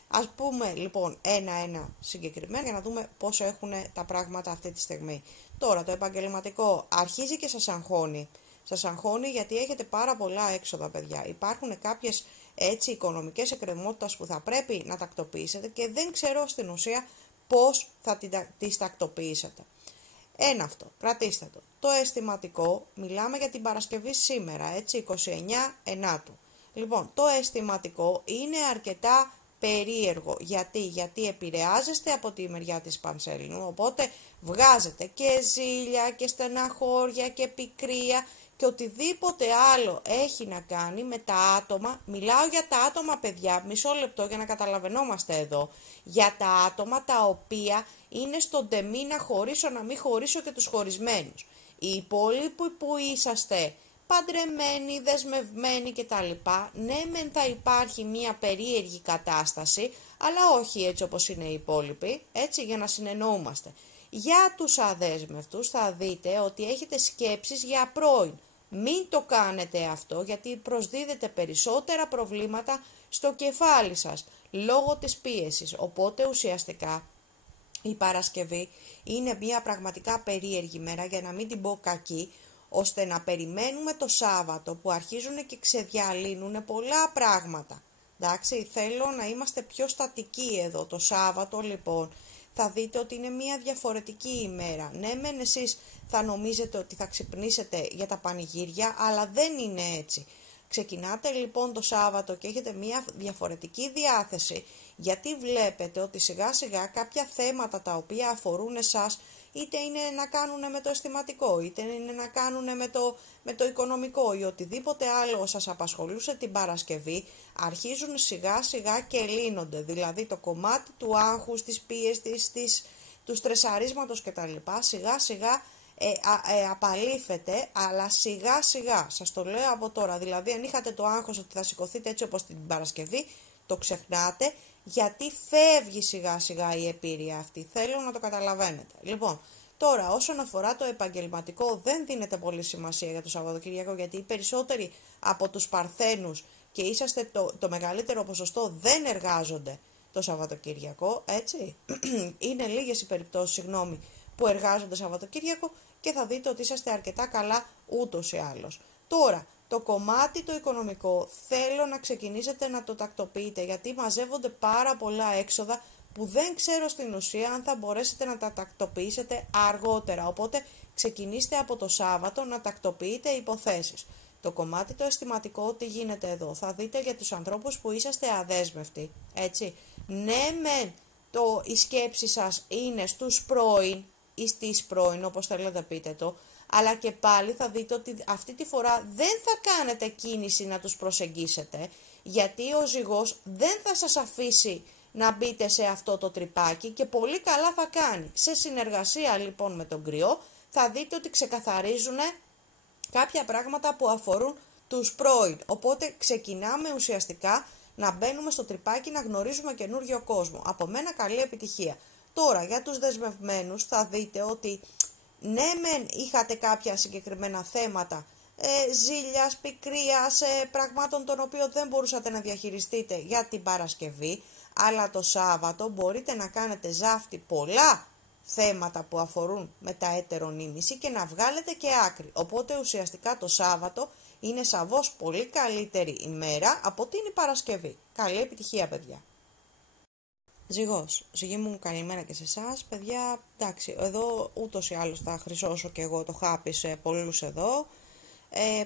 Ας πούμε λοιπόν ένα-ένα συγκεκριμένα για να δούμε πόσο έχουν τα πράγματα αυτή τη στιγμή. Τώρα το επαγγελματικό αρχίζει και σας αγχώνει. Σας αγχώνει γιατί έχετε πάρα πολλά έξοδα, παιδιά. Υπάρχουν κάποιες έτσι οικονομικές εκκρεμότητες που θα πρέπει να τακτοποιήσετε και δεν ξέρω στην ουσία πώς θα τις τακτοποιήσετε. Ένα αυτό, κρατήστε το. Το αισθηματικό, μιλάμε για την Παρασκευή σήμερα, έτσι, 29 Ενάτου. Λοιπόν, το αισθηματικό είναι αρκετά περίεργο. Γιατί επηρεάζεστε από τη μεριά της Πανσέλινου, οπότε βγάζετε και ζήλια και στεναχώρια και πικρία και οτιδήποτε άλλο έχει να κάνει με τα άτομα. Μιλάω για τα άτομα, παιδιά, μισό λεπτό για να καταλαβαίνόμαστε εδώ, για τα άτομα τα οποία είναι στον τεμί να χωρίσω, να μην χωρίσω και τους χωρισμένους. Οι υπόλοιποι που είσαστε παντρεμένοι, δεσμευμένοι κτλ. Ναι, μεν θα υπάρχει μια περίεργη κατάσταση, αλλά όχι έτσι όπως είναι οι υπόλοιποι, έτσι, για να συνεννοούμαστε. Για τους αδέσμευτους θα δείτε ότι έχετε σκέψεις για πρώην. Μην το κάνετε αυτό γιατί προσδίδετε περισσότερα προβλήματα στο κεφάλι σας λόγω της πίεσης. Οπότε ουσιαστικά η Παρασκευή είναι μια πραγματικά περίεργη μέρα, για να μην την πω κακή, ώστε να περιμένουμε το Σάββατο που αρχίζουν και ξεδιαλύνουν πολλά πράγματα. Εντάξει, θέλω να είμαστε πιο στατικοί εδώ το Σάββατο λοιπόν. Θα δείτε ότι είναι μια διαφορετική ημέρα. Ναι, μεν εσείς θα νομίζετε ότι θα ξυπνήσετε για τα πανηγύρια, αλλά δεν είναι έτσι. Ξεκινάτε λοιπόν το Σάββατο και έχετε μια διαφορετική διάθεση, γιατί βλέπετε ότι σιγά σιγά κάποια θέματα τα οποία αφορούν εσάς, είτε είναι να κάνουν με το αισθηματικό, είτε είναι να κάνουν με το οικονομικό ή οτιδήποτε άλλο σας απασχολούσε την Παρασκευή, αρχίζουν σιγά σιγά και λύνονται. Δηλαδή το κομμάτι του άγχους, της πίεσης, του στρεσαρίσματος κτλ. Σιγά σιγά απαλήφεται, αλλά σιγά σιγά, σας το λέω από τώρα. Δηλαδή αν είχατε το άγχος ότι θα σηκωθείτε έτσι όπως την Παρασκευή, το ξεχνάτε, γιατί φεύγει σιγά σιγά η επίρρεια αυτή. Θέλω να το καταλαβαίνετε. Λοιπόν, τώρα όσον αφορά το επαγγελματικό, δεν δίνεται πολύ σημασία για το Σαββατοκύριακο, γιατί οι περισσότεροι από τους Παρθένους και είσαστε το μεγαλύτερο ποσοστό δεν εργάζονται το Σαββατοκύριακο, έτσι. Είναι λίγες οι περιπτώσεις, που εργάζονται Σαββατοκύριακο και θα δείτε ότι είσαστε αρκετά καλά ούτως ή άλλως. Τώρα, το κομμάτι το οικονομικό θέλω να ξεκινήσετε να το τακτοποιείτε, γιατί μαζεύονται πάρα πολλά έξοδα που δεν ξέρω στην ουσία αν θα μπορέσετε να τα τακτοποιήσετε αργότερα. Οπότε ξεκινήστε από το Σάββατο να τακτοποιείτε υποθέσεις. Το κομμάτι το αισθηματικό, τι γίνεται εδώ, θα δείτε για τους ανθρώπους που είσαστε αδέσμευτοι, έτσι. Ναι, η σκέψη σας είναι στους πρώην, ή στις πρώην, όπως θέλετε πείτε το, αλλά και πάλι θα δείτε ότι αυτή τη φορά δεν θα κάνετε κίνηση να τους προσεγγίσετε, γιατί ο ζυγός δεν θα σας αφήσει να μπείτε σε αυτό το τρυπάκι και πολύ καλά θα κάνει. Σε συνεργασία λοιπόν με τον Κρυό θα δείτε ότι ξεκαθαρίζουν κάποια πράγματα που αφορούν τους πρώην. Οπότε ξεκινάμε ουσιαστικά να μπαίνουμε στο τρυπάκι, να γνωρίζουμε καινούριο κόσμο. Από μένα καλή επιτυχία. Τώρα για τους δεσμευμένους θα δείτε ότι ναι μεν είχατε κάποια συγκεκριμένα θέματα ζήλιας, πικρίας, πραγμάτων των οποίων δεν μπορούσατε να διαχειριστείτε για την Παρασκευή, αλλά το Σάββατο μπορείτε να κάνετε ζάφτη πολλά θέματα που αφορούν με τα έτερονίμηση και να βγάλετε και άκρη. Οπότε ουσιαστικά το Σάββατο είναι σαβώς πολύ καλύτερη ημέρα από ότι είναι η Παρασκευή. Καλή επιτυχία παιδιά. Ζυγός, ζυγή μου καλημέρα και σε εσάς. Παιδιά, εντάξει, εδώ ούτως ή άλλως θα χρυσώσω και εγώ το χάπι σε πολλούς εδώ.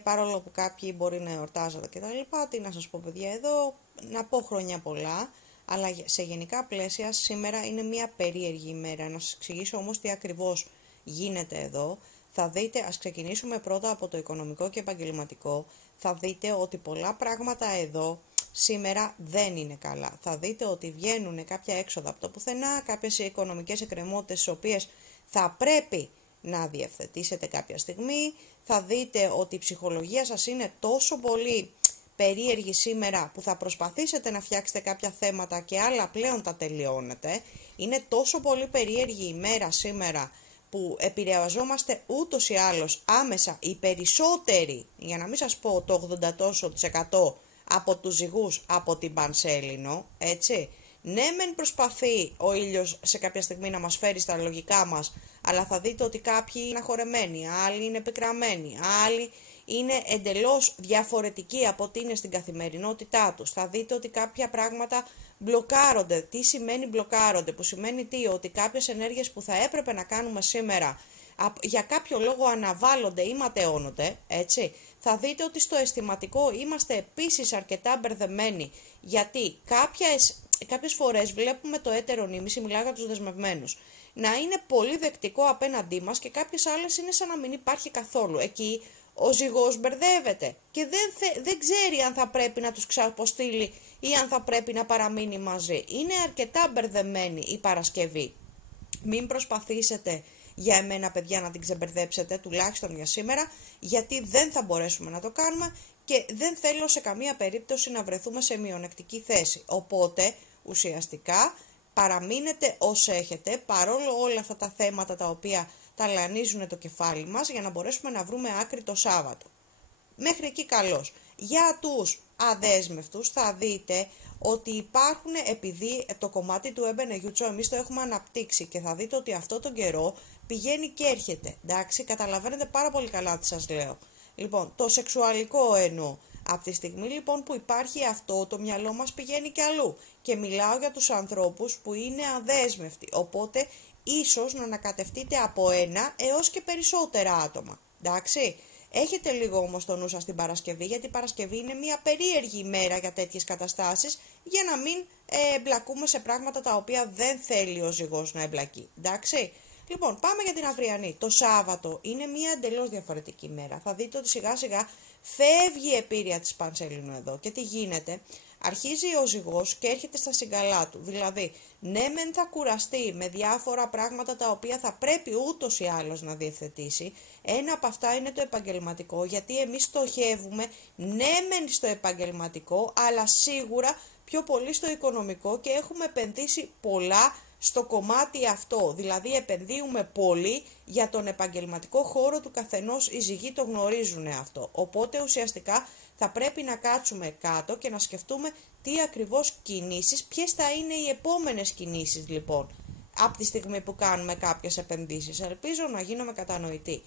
Παρόλο που κάποιοι μπορεί να εορτάζονται και τα λοιπά, τι να σας πω παιδιά εδώ, να πω χρόνια πολλά. Αλλά σε γενικά πλαίσια σήμερα είναι μια περίεργη ημέρα. Να σας εξηγήσω όμως τι ακριβώς γίνεται εδώ. Θα δείτε, ας ξεκινήσουμε πρώτα από το οικονομικό και επαγγελματικό. Θα δείτε ότι πολλά πράγματα εδώ σήμερα δεν είναι καλά. Θα δείτε ότι βγαίνουν κάποια έξοδα από το πουθενά, κάποιες οικονομικές εκκρεμότητες τις οποίες θα πρέπει να διευθετήσετε κάποια στιγμή. Θα δείτε ότι η ψυχολογία σας είναι τόσο πολύ περίεργη σήμερα που θα προσπαθήσετε να φτιάξετε κάποια θέματα και άλλα πλέον τα τελειώνετε. Είναι τόσο πολύ περίεργη ημέρα σήμερα που επηρεαζόμαστε ούτως ή άλλως άμεσα οι περισσότεροι, για να μην σας πω το 80% από τους ζυγούς από την Πανσέλινο, έτσι. Ναι μεν προσπαθεί ο ήλιος σε κάποια στιγμή να μας φέρει στα λογικά μας, αλλά θα δείτε ότι κάποιοι είναι αχωρεμένοι, άλλοι είναι πικραμένοι, άλλοι είναι εντελώς διαφορετικοί από ό,τι είναι στην καθημερινότητά τους. Θα δείτε ότι κάποια πράγματα μπλοκάρονται. Τι σημαίνει μπλοκάρονται? Που σημαίνει τι? Ότι κάποιες ενέργειες που θα έπρεπε να κάνουμε σήμερα για κάποιο λόγο αναβάλλονται ή ματαιώνονται, έτσι. Θα δείτε ότι στο αισθηματικό είμαστε επίσης αρκετά μπερδεμένοι, γιατί κάποιες φορές βλέπουμε το έτερονίμηση, μιλάω για τους δεσμευμένους, να είναι πολύ δεκτικό απέναντί μας και κάποιες άλλες είναι σαν να μην υπάρχει καθόλου. Εκεί ο ζυγός μπερδεύεται και δεν ξέρει αν θα πρέπει να τους ξαποστείλει ή αν θα πρέπει να παραμείνει μαζί. Είναι αρκετά μπερδεμένη η Παρασκευή. Μην προσπαθήσετε για εμένα παιδιά να την ξεμπερδέψετε, τουλάχιστον για σήμερα, γιατί δεν θα μπορέσουμε να το κάνουμε και δεν θέλω σε καμία περίπτωση να βρεθούμε σε μειονεκτική θέση. Οπότε ουσιαστικά παραμείνετε ως έχετε, παρόλο όλα αυτά τα θέματα τα οποία ταλανίζουν το κεφάλι μας, για να μπορέσουμε να βρούμε άκρη το Σάββατο. Μέχρι εκεί καλώς. Για τους αδέσμευτους θα δείτε ότι υπάρχουν, επειδή το κομμάτι του έμπαινε γιούτσο εμείς το έχουμε αναπτύξει και θα δείτε ότι αυτό τον καιρό πηγαίνει και έρχεται. Εντάξει, καταλαβαίνετε πάρα πολύ καλά τι σας λέω. Λοιπόν, το σεξουαλικό εννοώ. Από τη στιγμή λοιπόν που υπάρχει αυτό, το μυαλό μας πηγαίνει και αλλού. Και μιλάω για τους ανθρώπους που είναι αδέσμευτοι. Οπότε ίσως να ανακατευτείτε από ένα έως και περισσότερα άτομα. Εντάξει. Έχετε λίγο όμως το νου σας την Παρασκευή, γιατί η Παρασκευή είναι μια περίεργη ημέρα για τέτοιες καταστάσεις, για να μην εμπλακούμε σε πράγματα τα οποία δεν θέλει ο ζυγός να εμπλακεί. Εντάξει. Λοιπόν, πάμε για την αυριανή. Το Σάββατο είναι μια εντελώς διαφορετική ημέρα. Θα δείτε ότι σιγά σιγά φεύγει η επίρρεια της Πανσέλινου εδώ. Και τι γίνεται? Αρχίζει ο ζυγός και έρχεται στα συγκαλά του. Δηλαδή, ναι μεν θα κουραστεί με διάφορα πράγματα τα οποία θα πρέπει ούτως ή άλλως να διευθετήσει. Ένα από αυτά είναι το επαγγελματικό, γιατί εμείς στοχεύουμε ναι μεν στο επαγγελματικό, αλλά σίγουρα πιο πολύ στο οικονομικό και έχουμε επενδύσει πολλά στο κομμάτι αυτό. Δηλαδή επενδύουμε πολύ για τον επαγγελματικό χώρο του καθενός, οι ζυγοί το γνωρίζουν αυτό. Οπότε ουσιαστικά θα πρέπει να κάτσουμε κάτω και να σκεφτούμε τι ακριβώς κινήσεις, ποιες θα είναι οι επόμενες κινήσεις λοιπόν, από τη στιγμή που κάνουμε κάποιες επενδύσεις. Ελπίζω να γίνομαι κατανοητή.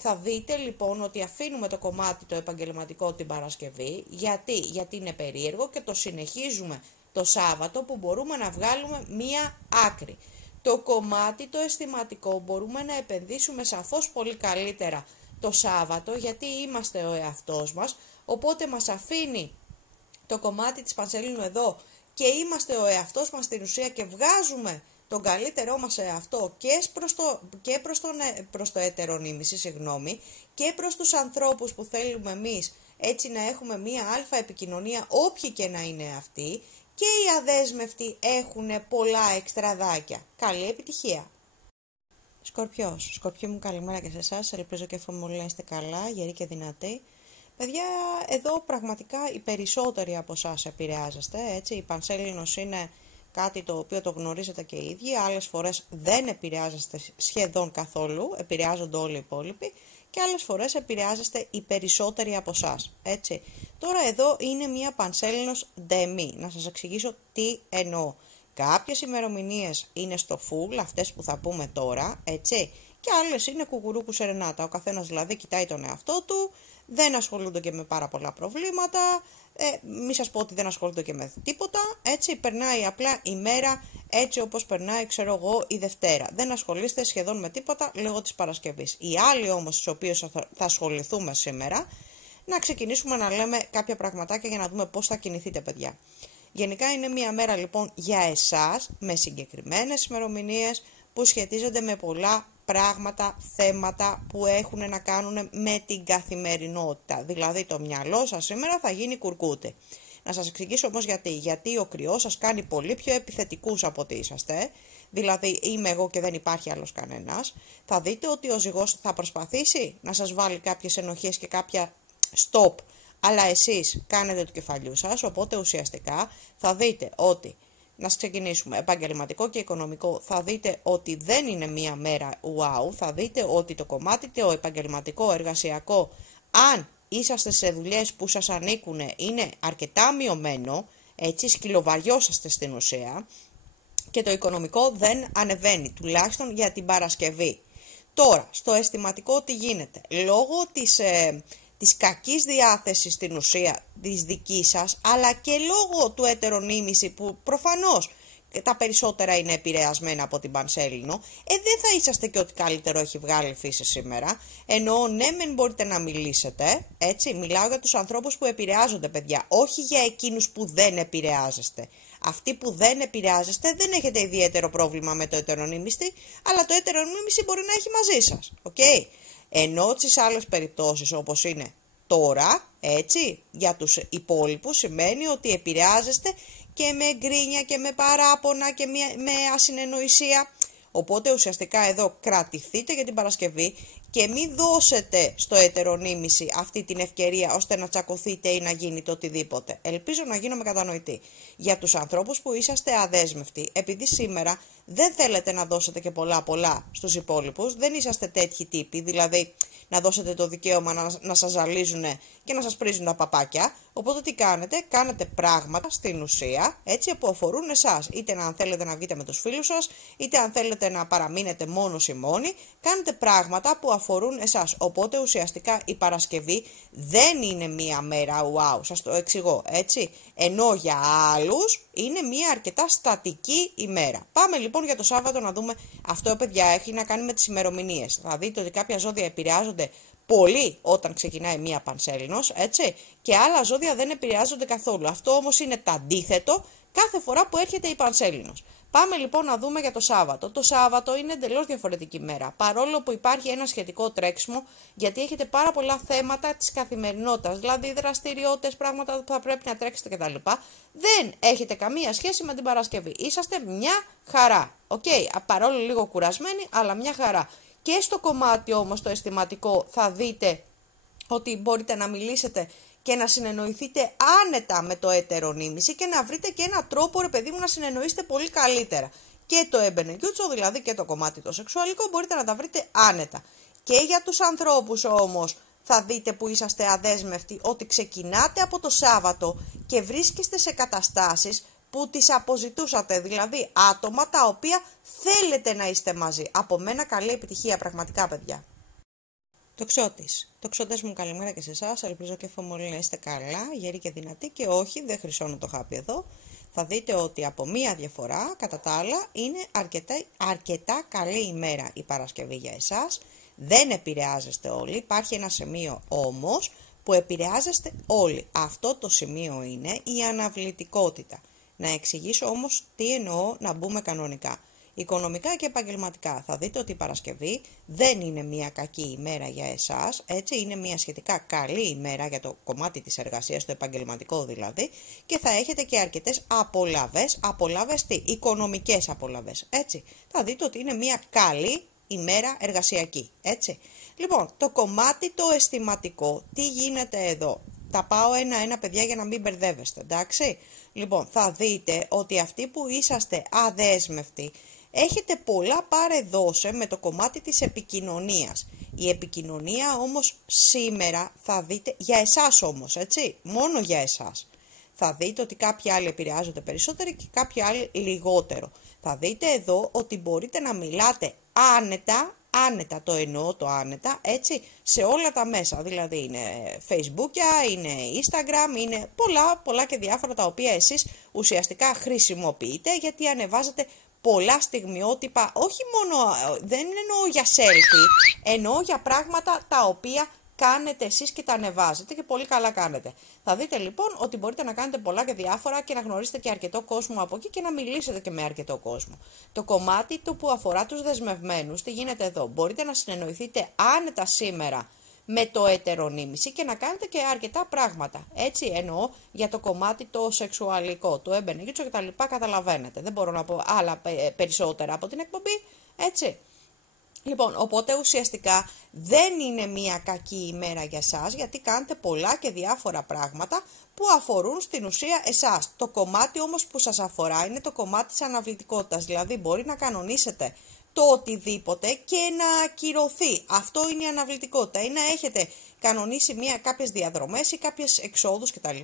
Θα δείτε λοιπόν ότι αφήνουμε το κομμάτι το επαγγελματικό την Παρασκευή, γιατί είναι περίεργο και το συνεχίζουμε το Σάββατο που μπορούμε να βγάλουμε μία άκρη. Το κομμάτι το αισθηματικό μπορούμε να επενδύσουμε σαφώς πολύ καλύτερα το Σάββατο, γιατί είμαστε ο εαυτός μας, οπότε μας αφήνει το κομμάτι της Πανσελίνου εδώ και είμαστε ο εαυτός μας στην ουσία και βγάζουμε τον καλύτερό μας σε αυτό και προς το έτερο-νήμιση, και προς τους ανθρώπους που θέλουμε εμείς έτσι να έχουμε μία αλφα επικοινωνία, όποιοι και να είναι αυτοί, και οι αδέσμευτοι έχουν πολλά εξτραδάκια. Καλή επιτυχία! Σκορπιοί μου, καλημέρα και σε εσάς, ελπίζω και εύχομαι όλοι να είστε καλά, γεροί και δυνατοί. Παιδιά, εδώ πραγματικά οι περισσότεροι από εσάς επηρεάζεστε, έτσι, η Πανσέλινος είναι κάτι το οποίο το γνωρίζετε και οι ίδιοι, άλλες φορές δεν επηρεάζεστε σχεδόν καθόλου, επηρεάζονται όλοι οι υπόλοιποι, και άλλες φορές επηρεάζεστε οι περισσότεροι από εσάς, έτσι. Τώρα εδώ είναι μια Πανσέλινος ντεμή, να σας εξηγήσω τι εννοώ. Κάποιες ημερομηνίες είναι στο full, αυτές που θα πούμε τώρα, έτσι, και άλλες είναι κουκουρούκου σερενάτα. Ο καθένας δηλαδή κοιτάει τον εαυτό του, δεν ασχολούνται και με πάρα πολλά προβλήματα, μη σας πω ότι δεν ασχολούνται και με τίποτα, έτσι, περνάει απλά η μέρα έτσι όπως περνάει, ξέρω εγώ, η Δευτέρα. Δεν ασχολείστε σχεδόν με τίποτα λόγω της Παρασκευής. Οι άλλοι όμως, στις οποίες θα ασχοληθούμε σήμερα, να ξεκινήσουμε να λέμε κάποια πραγματάκια για να δούμε πώς θα κινηθείτε, παιδιά. Γενικά είναι μια μέρα λοιπόν για εσάς με συγκεκριμένες ημερομηνίες που σχετίζονται με πολλά πράγματα, θέματα που έχουν να κάνουν με την καθημερινότητα. Δηλαδή το μυαλό σας σήμερα θα γίνει κουρκούτι. Να σας εξηγήσω όμως γιατί. Γιατί ο κρυός σας κάνει πολύ πιο επιθετικούς από ό,τι είσαστε. Δηλαδή είμαι εγώ και δεν υπάρχει άλλος κανένας. Θα δείτε ότι ο ζυγός θα προσπαθήσει να σας βάλει κάποιες ενοχές και κάποια stop. Αλλά εσείς κάνετε του κεφαλιού σας, οπότε ουσιαστικά θα δείτε ότι, να ξεκινήσουμε, επαγγελματικό και οικονομικό, θα δείτε ότι δεν είναι μία μέρα wow, θα δείτε ότι το κομμάτι το επαγγελματικό, εργασιακό, αν είσαστε σε δουλειές που σας ανήκουν, είναι αρκετά μειωμένο, έτσι σκυλοβαριώσαστε στην ουσία, και το οικονομικό δεν ανεβαίνει, τουλάχιστον για την Παρασκευή. Τώρα, στο αισθηματικό τι γίνεται, λόγω της κακής διάθεσης στην ουσία της δικής σας, αλλά και λόγω του έτερο-νήμιση που προφανώς και τα περισσότερα είναι επηρεασμένα από την Πανσέλινο, δεν θα είσαστε και ό,τι καλύτερο έχει βγάλει η φύση σήμερα, ενώ ναι μεν μπορείτε να μιλήσετε, έτσι, μιλάω για τους ανθρώπους που επηρεάζονται, παιδιά, όχι για εκείνους που δεν επηρεάζεστε. Αυτοί που δεν επηρεάζεστε δεν έχετε ιδιαίτερο πρόβλημα με το έτερο-νήμιστη, αλλά το έτερο-νήμιση μπορεί να έχει μαζί σας, ok? Ενώ στις άλλες περιπτώσεις όπως είναι τώρα, έτσι, για τους υπόλοιπους σημαίνει ότι επηρεάζεστε και με γκρίνια και με παράπονα και με ασυνεννοησία. Οπότε ουσιαστικά εδώ κρατηθείτε για την Παρασκευή και μην δώσετε στο έτερο-νήμιση αυτή την ευκαιρία ώστε να τσακωθείτε ή να γίνει το οτιδήποτε. Ελπίζω να γίνομαι κατανοητή. Για τους ανθρώπους που είσαστε αδέσμευτοι, επειδή σήμερα δεν θέλετε να δώσετε και πολλά στους υπόλοιπους, δεν είσαστε τέτοιοι τύποι, δηλαδή να δώσετε το δικαίωμα να σας ζαλίζουν και να σας πρίζουν τα παπάκια. Οπότε τι κάνετε, κάνετε πράγματα στην ουσία έτσι που αφορούν εσάς. Είτε αν θέλετε να βγείτε με τους φίλους σας, είτε αν θέλετε να παραμείνετε μόνος ή μόνοι, κάνετε πράγματα που αφορούν εσάς. Οπότε ουσιαστικά η Παρασκευή δεν είναι μία μέρα wow, σας το εξηγώ έτσι. Ενώ για άλλους είναι μία αρκετά στατική ημέρα. Πάμε λοιπόν για το Σάββατο να δούμε. Αυτό, παιδιά, έχει να κάνει με τις ημερομηνίες. Θα δείτε ότι κάποια ζώδια επηρεάζονται πολύ όταν ξεκινάει μία Πανσέλινος, έτσι, και άλλα ζώδια δεν επηρεάζονται καθόλου. Αυτό όμως είναι το αντίθετο κάθε φορά που έρχεται η Πανσέλινος. Πάμε λοιπόν να δούμε για το Σάββατο. Το Σάββατο είναι εντελώς διαφορετική μέρα, παρόλο που υπάρχει ένα σχετικό τρέξιμο, γιατί έχετε πάρα πολλά θέματα της καθημερινότητας, δηλαδή δραστηριότητες, πράγματα που θα πρέπει να τρέξετε κτλ. Δεν έχετε καμία σχέση με την Παρασκευή. Είσαστε μια χαρά. Παρόλο λίγο κουρασμένοι, αλλά μια χαρά. Και στο κομμάτι όμως το αισθηματικό θα δείτε ότι μπορείτε να μιλήσετε και να συνεννοηθείτε άνετα με το έτερο-νήμιση και να βρείτε και έναν τρόπο, ρε παιδί μου, να συνεννοήσετε πολύ καλύτερα. Και το έμπενεγιούτσο, δηλαδή και το κομμάτι το σεξουαλικό, μπορείτε να τα βρείτε άνετα. Και για τους ανθρώπους όμως θα δείτε που είσαστε αδέσμευτοι ότι ξεκινάτε από το Σάββατο και βρίσκεστε σε καταστάσεις που τις αποζητούσατε, δηλαδή άτομα τα οποία θέλετε να είστε μαζί. Από μένα καλή επιτυχία πραγματικά, παιδιά. Τοξότες μου, καλημέρα και σε εσάς, ελπίζω και εύχομαι όλοι να είστε καλά, γεροί και δυνατοί, και όχι, δεν χρυσώνω το χάπι εδώ. Θα δείτε ότι από μία διαφορά, κατά τα άλλα, είναι αρκετά καλή ημέρα η Παρασκευή για εσάς. Δεν επηρεάζεστε όλοι, υπάρχει ένα σημείο όμως που επηρεάζεστε όλοι. Αυτό το σημείο είναι η αναβλητικότητα. Να εξηγήσω όμως τι εννοώ να μπούμε κανονικά. οικονομικά και επαγγελματικά. Θα δείτε ότι η Παρασκευή δεν είναι μια κακή ημέρα για εσάς, έτσι, είναι μια σχετικά καλή ημέρα για το κομμάτι της εργασίας, το επαγγελματικό δηλαδή, και θα έχετε και αρκετές απολαύες τι, οικονομικές απολαύες, έτσι. Θα δείτε ότι είναι μια καλή ημέρα εργασιακή, έτσι. Λοιπόν, το κομμάτι το αισθηματικό, τι γίνεται εδώ? Τα πάω ένα-ένα, παιδιά, για να μην μπερδεύεστε, εντάξει. Λοιπόν, θα δείτε ότι αυτοί που είσαστε αδέσμευτοι, έχετε πολλά πάρε-δώσε με το κομμάτι της επικοινωνίας. Η επικοινωνία όμως σήμερα θα δείτε, για εσάς όμως, έτσι, μόνο για εσάς. Θα δείτε ότι κάποιοι άλλοι επηρεάζονται περισσότερο και κάποιοι άλλοι λιγότερο. Θα δείτε εδώ ότι μπορείτε να μιλάτε άνετα, το εννοώ το άνετα, έτσι, σε όλα τα μέσα. Δηλαδή είναι Facebook, είναι Instagram, είναι πολλά και διάφορα τα οποία εσείς ουσιαστικά χρησιμοποιείτε, γιατί ανεβάζετε πολλά στιγμιότυπα, όχι μόνο, δεν εννοώ για selfie, εννοώ για πράγματα τα οποία κάνετε εσείς και τα ανεβάζετε και πολύ καλά κάνετε. Θα δείτε λοιπόν ότι μπορείτε να κάνετε πολλά και διάφορα και να γνωρίσετε και αρκετό κόσμο από εκεί και να μιλήσετε και με αρκετό κόσμο. Το κομμάτι του που αφορά τους δεσμευμένους, τι γίνεται εδώ? Μπορείτε να συνεννοηθείτε άνετα σήμερα με το ετερονίμηση και να κάνετε και αρκετά πράγματα. Έτσι εννοώ για το κομμάτι το σεξουαλικό, το έμπαινεγίτσο και τα λοιπά, καταλαβαίνετε. Δεν μπορώ να πω άλλα περισσότερα από την εκπομπή, έτσι. Λοιπόν, οπότε ουσιαστικά δεν είναι μια κακή ημέρα για σας, γιατί κάνετε πολλά και διάφορα πράγματα που αφορούν στην ουσία εσάς. Το κομμάτι όμως που σας αφορά είναι το κομμάτι της αναβλητικότητας, δηλαδή μπορεί να κανονίσετε το οτιδήποτε και να ακυρωθεί. Αυτό είναι η αναβλητικότητα, ή να έχετε κανονίσει κάποιες διαδρομές ή κάποιες εξόδους κτλ.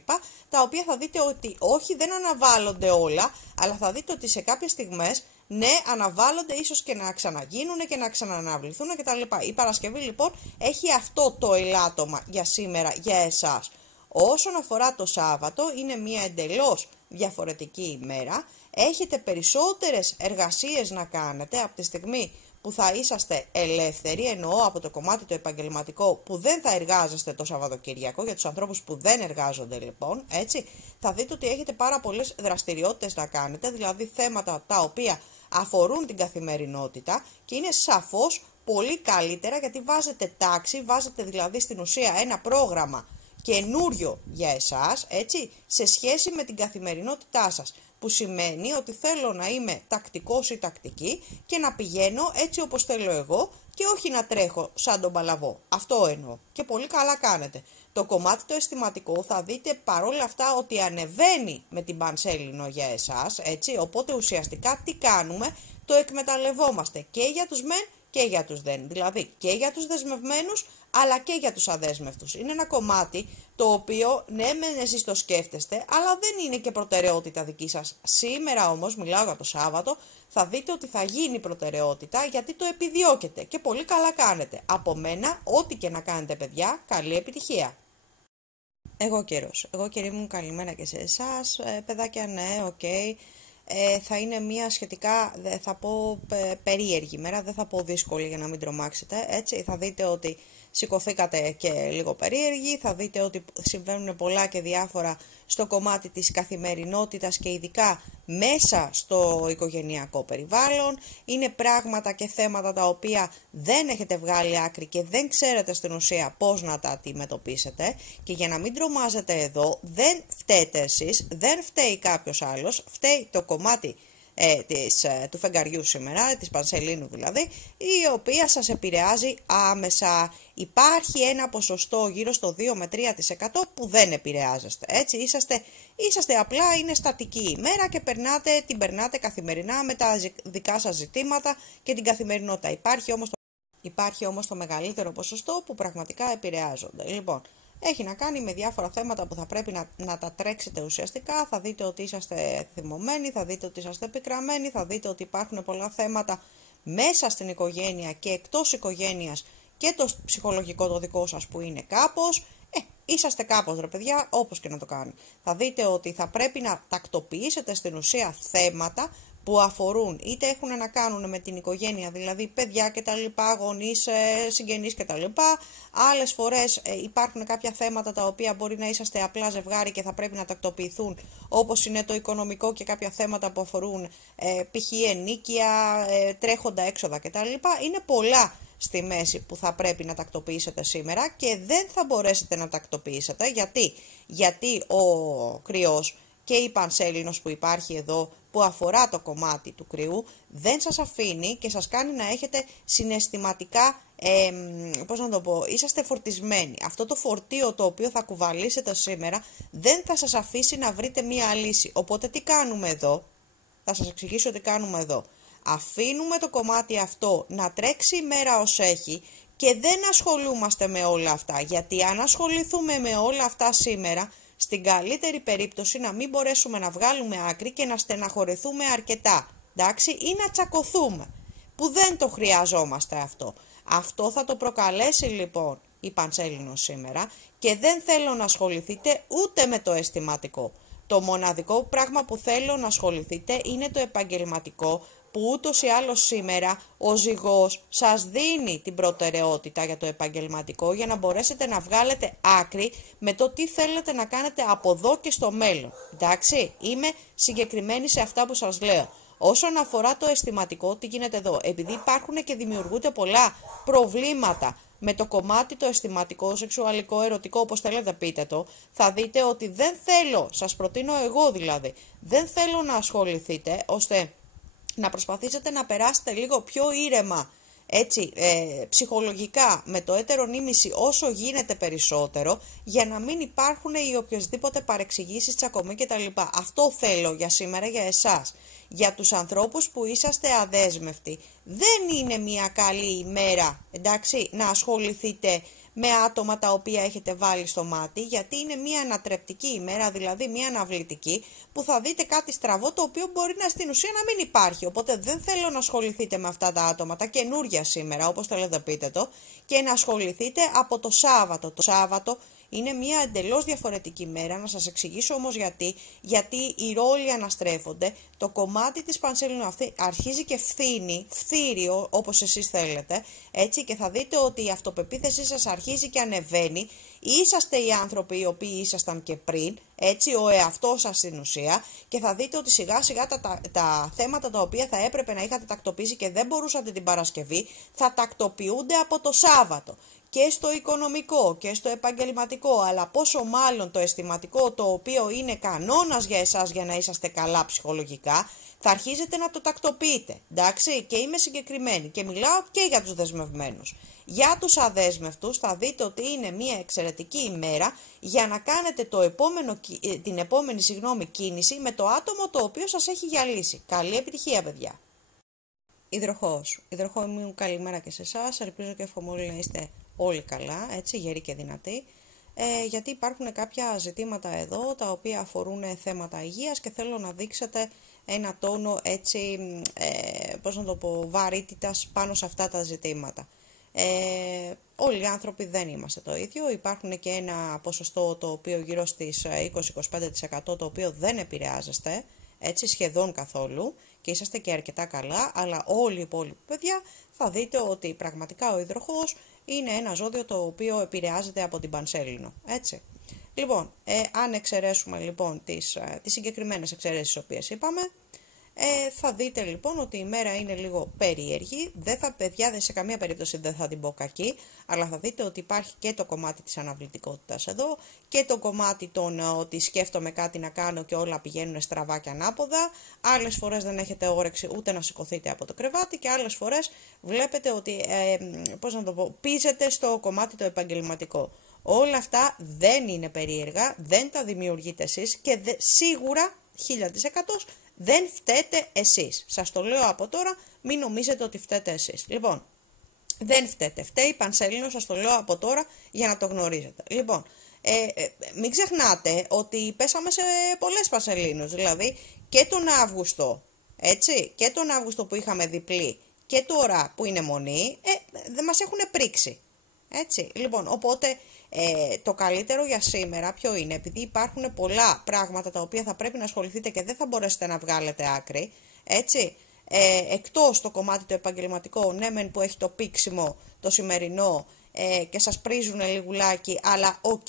Τα οποία θα δείτε ότι όχι, δεν αναβάλλονται όλα, αλλά θα δείτε ότι σε κάποιες στιγμές ναι, αναβάλλονται, ίσως και να ξαναγίνουν και να ξαναναβληθούν κτλ. Η Παρασκευή λοιπόν έχει αυτό το ελάττωμα για σήμερα, για εσάς. Όσον αφορά το Σάββατο, είναι μια εντελώς διαφορετική ημέρα. Έχετε περισσότερες εργασίες να κάνετε από τη στιγμή που θα είσαστε ελεύθεροι, εννοώ από το κομμάτι το επαγγελματικό που δεν θα εργάζεστε το Σαββατοκυριακό, για τους ανθρώπους που δεν εργάζονται λοιπόν, έτσι, θα δείτε ότι έχετε πάρα πολλές δραστηριότητες να κάνετε, δηλαδή θέματα τα οποία αφορούν την καθημερινότητα και είναι σαφώς πολύ καλύτερα γιατί βάζετε τάξη, βάζετε δηλαδή στην ουσία ένα πρόγραμμα καινούριο για εσάς, έτσι, σε σχέση με την καθημερινότητά σας, που σημαίνει ότι θέλω να είμαι τακτικός ή τακτική και να πηγαίνω έτσι όπως θέλω εγώ και όχι να τρέχω σαν τον παλαβό. Αυτό εννοώ και πολύ καλά κάνετε. Το κομμάτι το αισθηματικό θα δείτε παρόλα αυτά ότι ανεβαίνει με την πανσέλινο για εσάς, έτσι, οπότε ουσιαστικά τι κάνουμε? Το εκμεταλλευόμαστε και για τους μεν και για τους δεν, δηλαδή και για τους δεσμευμένους αλλά και για τους αδέσμευτους. Είναι ένα κομμάτι το οποίο ναι μεν εσείς το σκέφτεστε, αλλά δεν είναι και προτεραιότητα δική σας. Σήμερα όμως, μιλάω για το Σάββατο, θα δείτε ότι θα γίνει προτεραιότητα γιατί το επιδιώκετε και πολύ καλά κάνετε. Από μένα, ό,τι και να κάνετε παιδιά, καλή επιτυχία. Εγώ καιρή μου, καλημέρα και σε εσάς, παιδάκια, ναι, οκ. Θα είναι μια σχετικά, θα πω περίεργη μέρα, δεν θα πω δύσκολη για να μην τρομάξετε, έτσι, θα δείτε ότι σηκωθήκατε και λίγο περίεργοι, θα δείτε ότι συμβαίνουν πολλά και διάφορα στο κομμάτι της καθημερινότητας και ειδικά μέσα στο οικογενειακό περιβάλλον. Είναι πράγματα και θέματα τα οποία δεν έχετε βγάλει άκρη και δεν ξέρετε στην ουσία πώς να τα αντιμετωπίσετε και για να μην τρομάζετε εδώ, δεν φταίτε εσείς, δεν φταίει κάποιος άλλος, φταίει το κομμάτι του φεγγαριού σήμερα, της πανσελίνου δηλαδή, η οποία σας επηρεάζει άμεσα. Υπάρχει ένα ποσοστό γύρω στο 2 με 3% που δεν επηρεάζεστε, έτσι, είσαστε απλά, είναι στατική ημέρα και την περνάτε καθημερινά με τα δικά σας ζητήματα και την καθημερινότητα. Υπάρχει όμως το μεγαλύτερο ποσοστό που πραγματικά επηρεάζονται. Λοιπόν, έχει να κάνει με διάφορα θέματα που θα πρέπει να τα τρέξετε ουσιαστικά, θα δείτε ότι είσαστε θυμωμένοι, θα δείτε ότι είσαστε πικραμένοι, θα δείτε ότι υπάρχουν πολλά θέματα μέσα στην οικογένεια και εκτός οικογένειας και το ψυχολογικό το δικό σας που είναι κάπως, είσαστε κάπως ρε παιδιά, όπως και να το κάνετε. Θα δείτε ότι θα πρέπει να τακτοποιήσετε στην ουσία θέματα που αφορούν είτε έχουν να κάνουν με την οικογένεια, δηλαδή παιδιά κτλ, γονείς, συγγενείς κτλ. Άλλες φορές υπάρχουν κάποια θέματα τα οποία μπορεί να είσαστε απλά ζευγάρι και θα πρέπει να τακτοποιηθούν, όπως είναι το οικονομικό και κάποια θέματα που αφορούν π.χ. ενοίκια, τρέχοντα έξοδα κτλ. Είναι πολλά στη μέση που θα πρέπει να τακτοποιήσετε σήμερα και δεν θα μπορέσετε να τακτοποιήσετε. Γιατί ο κρυός και η πανσέλινος που υπάρχει εδώ, που αφορά το κομμάτι του κρυού, δεν σας αφήνει και σας κάνει να έχετε συναισθηματικά, πώς να το πω, είσαστε φορτισμένοι. Αυτό το φορτίο το οποίο θα κουβαλήσετε σήμερα δεν θα σας αφήσει να βρείτε μία λύση. Οπότε τι κάνουμε εδώ, θα σας εξηγήσω τι κάνουμε εδώ. Αφήνουμε το κομμάτι αυτό να τρέξει η μέρα ως έχει και δεν ασχολούμαστε με όλα αυτά. Γιατί αν ασχοληθούμε με όλα αυτά σήμερα, στην καλύτερη περίπτωση να μην μπορέσουμε να βγάλουμε άκρη και να στεναχωρεθούμε αρκετά, εντάξει, ή να τσακωθούμε, που δεν το χρειαζόμαστε αυτό. Αυτό θα το προκαλέσει λοιπόν η πανσέλινος σήμερα και δεν θέλω να ασχοληθείτε ούτε με το αισθηματικό. Το μοναδικό πράγμα που θέλω να ασχοληθείτε είναι το επαγγελματικό, που ούτως ή άλλως σήμερα ο ζυγός σας δίνει την προτεραιότητα για το επαγγελματικό για να μπορέσετε να βγάλετε άκρη με το τι θέλετε να κάνετε από εδώ και στο μέλλον. Εντάξει, είμαι συγκεκριμένη σε αυτά που σας λέω. Όσον αφορά το αισθηματικό, τι γίνεται εδώ, επειδή υπάρχουν και δημιουργούνται πολλά προβλήματα με το κομμάτι το αισθηματικό, σεξουαλικό, ερωτικό, όπως θέλετε πείτε το, θα δείτε ότι δεν θέλω, σας προτείνω εγώ δηλαδή, δεν θέλω να ασχοληθείτε ώστε να προσπαθήσετε να περάσετε λίγο πιο ήρεμα, έτσι, ψυχολογικά με το έτερο νήμιση όσο γίνεται περισσότερο, για να μην υπάρχουν οι οποιοσδήποτε παρεξηγήσεις, τσακωμοί κτλ. Αυτό θέλω για σήμερα για εσάς. Για τους ανθρώπους που είσαστε αδέσμευτοι, δεν είναι μια καλή ημέρα, εντάξει, να ασχοληθείτε με άτομα τα οποία έχετε βάλει στο μάτι, γιατί είναι μια ανατρεπτική ημέρα, δηλαδή μια αναβλητική, που θα δείτε κάτι στραβό το οποίο μπορεί να στην ουσία να μην υπάρχει. Οπότε δεν θέλω να ασχοληθείτε με αυτά τα άτομα, τα καινούρια σήμερα, όπως θέλετε πείτε το, και να ασχοληθείτε από το Σάββατο. Το Σάββατο είναι μια εντελώς διαφορετική μέρα, να σας εξηγήσω όμως γιατί οι ρόλοι αναστρέφονται, το κομμάτι της πανσέλινου αυτή αρχίζει και φθήρει όπως εσείς θέλετε, έτσι, και θα δείτε ότι η αυτοπεποίθησή σας αρχίζει και ανεβαίνει, είσαστε οι άνθρωποι οι οποίοι ήσασταν και πριν, έτσι, ο εαυτός σας στην ουσία, και θα δείτε ότι σιγά σιγά τα θέματα τα οποία θα έπρεπε να είχατε τακτοποιήσει και δεν μπορούσατε την Παρασκευή, θα τακτοποιούνται από το Σάββατο. Και στο οικονομικό και στο επαγγελματικό, αλλά πόσο μάλλον το αισθηματικό, το οποίο είναι κανόνας για εσάς για να είσαστε καλά ψυχολογικά, θα αρχίζετε να το τακτοποιείτε, εντάξει, και είμαι συγκεκριμένη και μιλάω και για τους δεσμευμένους. Για τους αδέσμευτους θα δείτε ότι είναι μια εξαιρετική ημέρα για να κάνετε την επόμενη κίνηση με το άτομο το οποίο σας έχει γυαλίσει. Καλή επιτυχία, παιδιά! Υδροχόοι μου, καλημέρα και σε εσάς, ελπίζω και εύχομαι όλοι να είστε όλοι καλά, έτσι, γεροί και δυνατοί, γιατί υπάρχουν κάποια ζητήματα εδώ τα οποία αφορούν θέματα υγείας και θέλω να δείξετε ένα τόνο, έτσι, πώς να το πω, βαρύτητας πάνω σε αυτά τα ζητήματα. Όλοι οι άνθρωποι δεν είμαστε το ίδιο, υπάρχουν και ένα ποσοστό το οποίο γύρω στις 20-25% το οποίο δεν επηρεάζεστε, έτσι, σχεδόν καθόλου, και είσαστε και αρκετά καλά, αλλά όλοι οι υπόλοιποι παιδιά θα δείτε ότι πραγματικά ο υδροχόος είναι ένα ζώδιο το οποίο επηρεάζεται από την πανσέλινο, έτσι. Λοιπόν, αν εξαιρέσουμε λοιπόν τις συγκεκριμένες εξαιρέσεις τις οποίες είπαμε, θα δείτε λοιπόν ότι η μέρα είναι λίγο περίεργη, παιδιά σε καμία περίπτωση δεν θα την πω κακή, αλλά θα δείτε ότι υπάρχει και το κομμάτι της αναβλητικότητας εδώ και το κομμάτι ότι σκέφτομαι κάτι να κάνω και όλα πηγαίνουν στραβά και ανάποδα, άλλες φορές δεν έχετε όρεξη ούτε να σηκωθείτε από το κρεβάτι και άλλες φορές βλέπετε ότι, πώς να το πω, πίζετε στο κομμάτι το επαγγελματικό. Όλα αυτά δεν είναι περίεργα, δεν τα δημιουργείτε εσείς και σίγουρα 1000% δεν φταίτε εσείς. Σας το λέω από τώρα, μην νομίζετε ότι φταίτε εσείς. Λοιπόν, δεν φταίτε, φταίει η πανσέλινο, σας το λέω από τώρα για να το γνωρίζετε. Λοιπόν, μην ξεχνάτε ότι πέσαμε σε πολλές πανσελίνους, δηλαδή και τον Αύγουστο, έτσι, και τον Αύγουστο που είχαμε διπλή και τώρα που είναι μονή, δεν μας έχουν πρίξει. Έτσι, λοιπόν, οπότε το καλύτερο για σήμερα ποιο είναι, επειδή υπάρχουν πολλά πράγματα τα οποία θα πρέπει να ασχοληθείτε και δεν θα μπορέσετε να βγάλετε άκρη, έτσι. Εκτός το κομμάτι το επαγγελματικό, ναι μεν που έχει το πήξιμο το σημερινό και σας πρίζουν λιγουλάκι, αλλά οκ,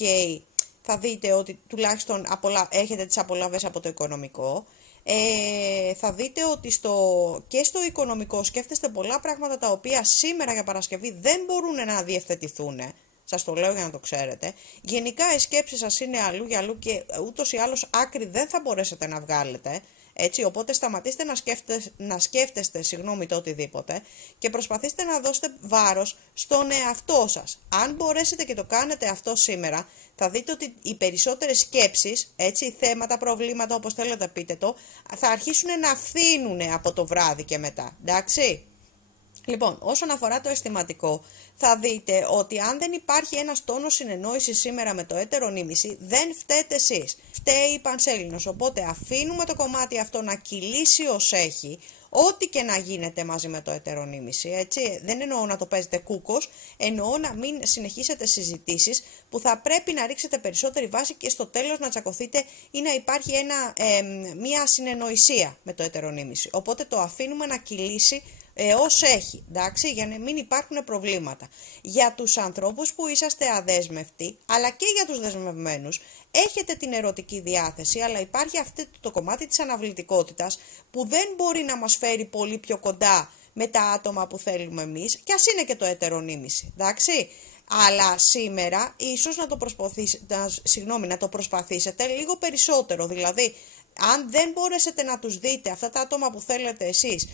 θα δείτε ότι τουλάχιστον έχετε τις απολαύες από το οικονομικό. Θα δείτε ότι και στο οικονομικό σκέφτεστε πολλά πράγματα τα οποία σήμερα για Παρασκευή δεν μπορούν να διευθετηθούν. Σας το λέω για να το ξέρετε. Γενικά οι σκέψεις σας είναι αλλού για αλλού και ούτως ή άλλως άκρη δεν θα μπορέσετε να βγάλετε. Έτσι, οπότε σταματήστε να σκέφτεστε το οτιδήποτε και προσπαθήστε να δώσετε βάρος στον εαυτό σας. Αν μπορέσετε και το κάνετε αυτό σήμερα, θα δείτε ότι οι περισσότερες σκέψεις, έτσι, θέματα, προβλήματα, όπως θέλετε πείτε το, θα αρχίσουν να φθήνουν από το βράδυ και μετά, εντάξει. Λοιπόν, όσον αφορά το αισθηματικό, θα δείτε ότι αν δεν υπάρχει ένας τόνος συνεννόησης σήμερα με το έτερο νήμιση, δεν φταίτε εσείς. Φταίει η Πανσέλινος, οπότε αφήνουμε το κομμάτι αυτό να κυλήσει ως έχει, ό,τι και να γίνεται μαζί με το έτερο νήμιση, έτσι. Δεν εννοώ να το παίζετε κούκος, εννοώ να μην συνεχίσετε συζητήσεις που θα πρέπει να ρίξετε περισσότερη βάση και στο τέλος να τσακωθείτε ή να υπάρχει μια συνεννοησία με το έτερο νήμιση. Οπότε το αφήνουμε να κυλήσει ως έχει, εντάξει, για να μην υπάρχουν προβλήματα. Για τους ανθρώπους που είσαστε αδέσμευτοι, αλλά και για τους δεσμευμένους, έχετε την ερωτική διάθεση, αλλά υπάρχει αυτό το κομμάτι της αναβλητικότητας που δεν μπορεί να μας φέρει πολύ πιο κοντά με τα άτομα που θέλουμε εμείς, και ας είναι και το έτερο νήμιση, εντάξει. Αλλά σήμερα ίσως να το προσπαθήσετε λίγο περισσότερο, δηλαδή αν δεν μπορέσετε να τους δείτε αυτά τα άτομα που θέλετε εσείς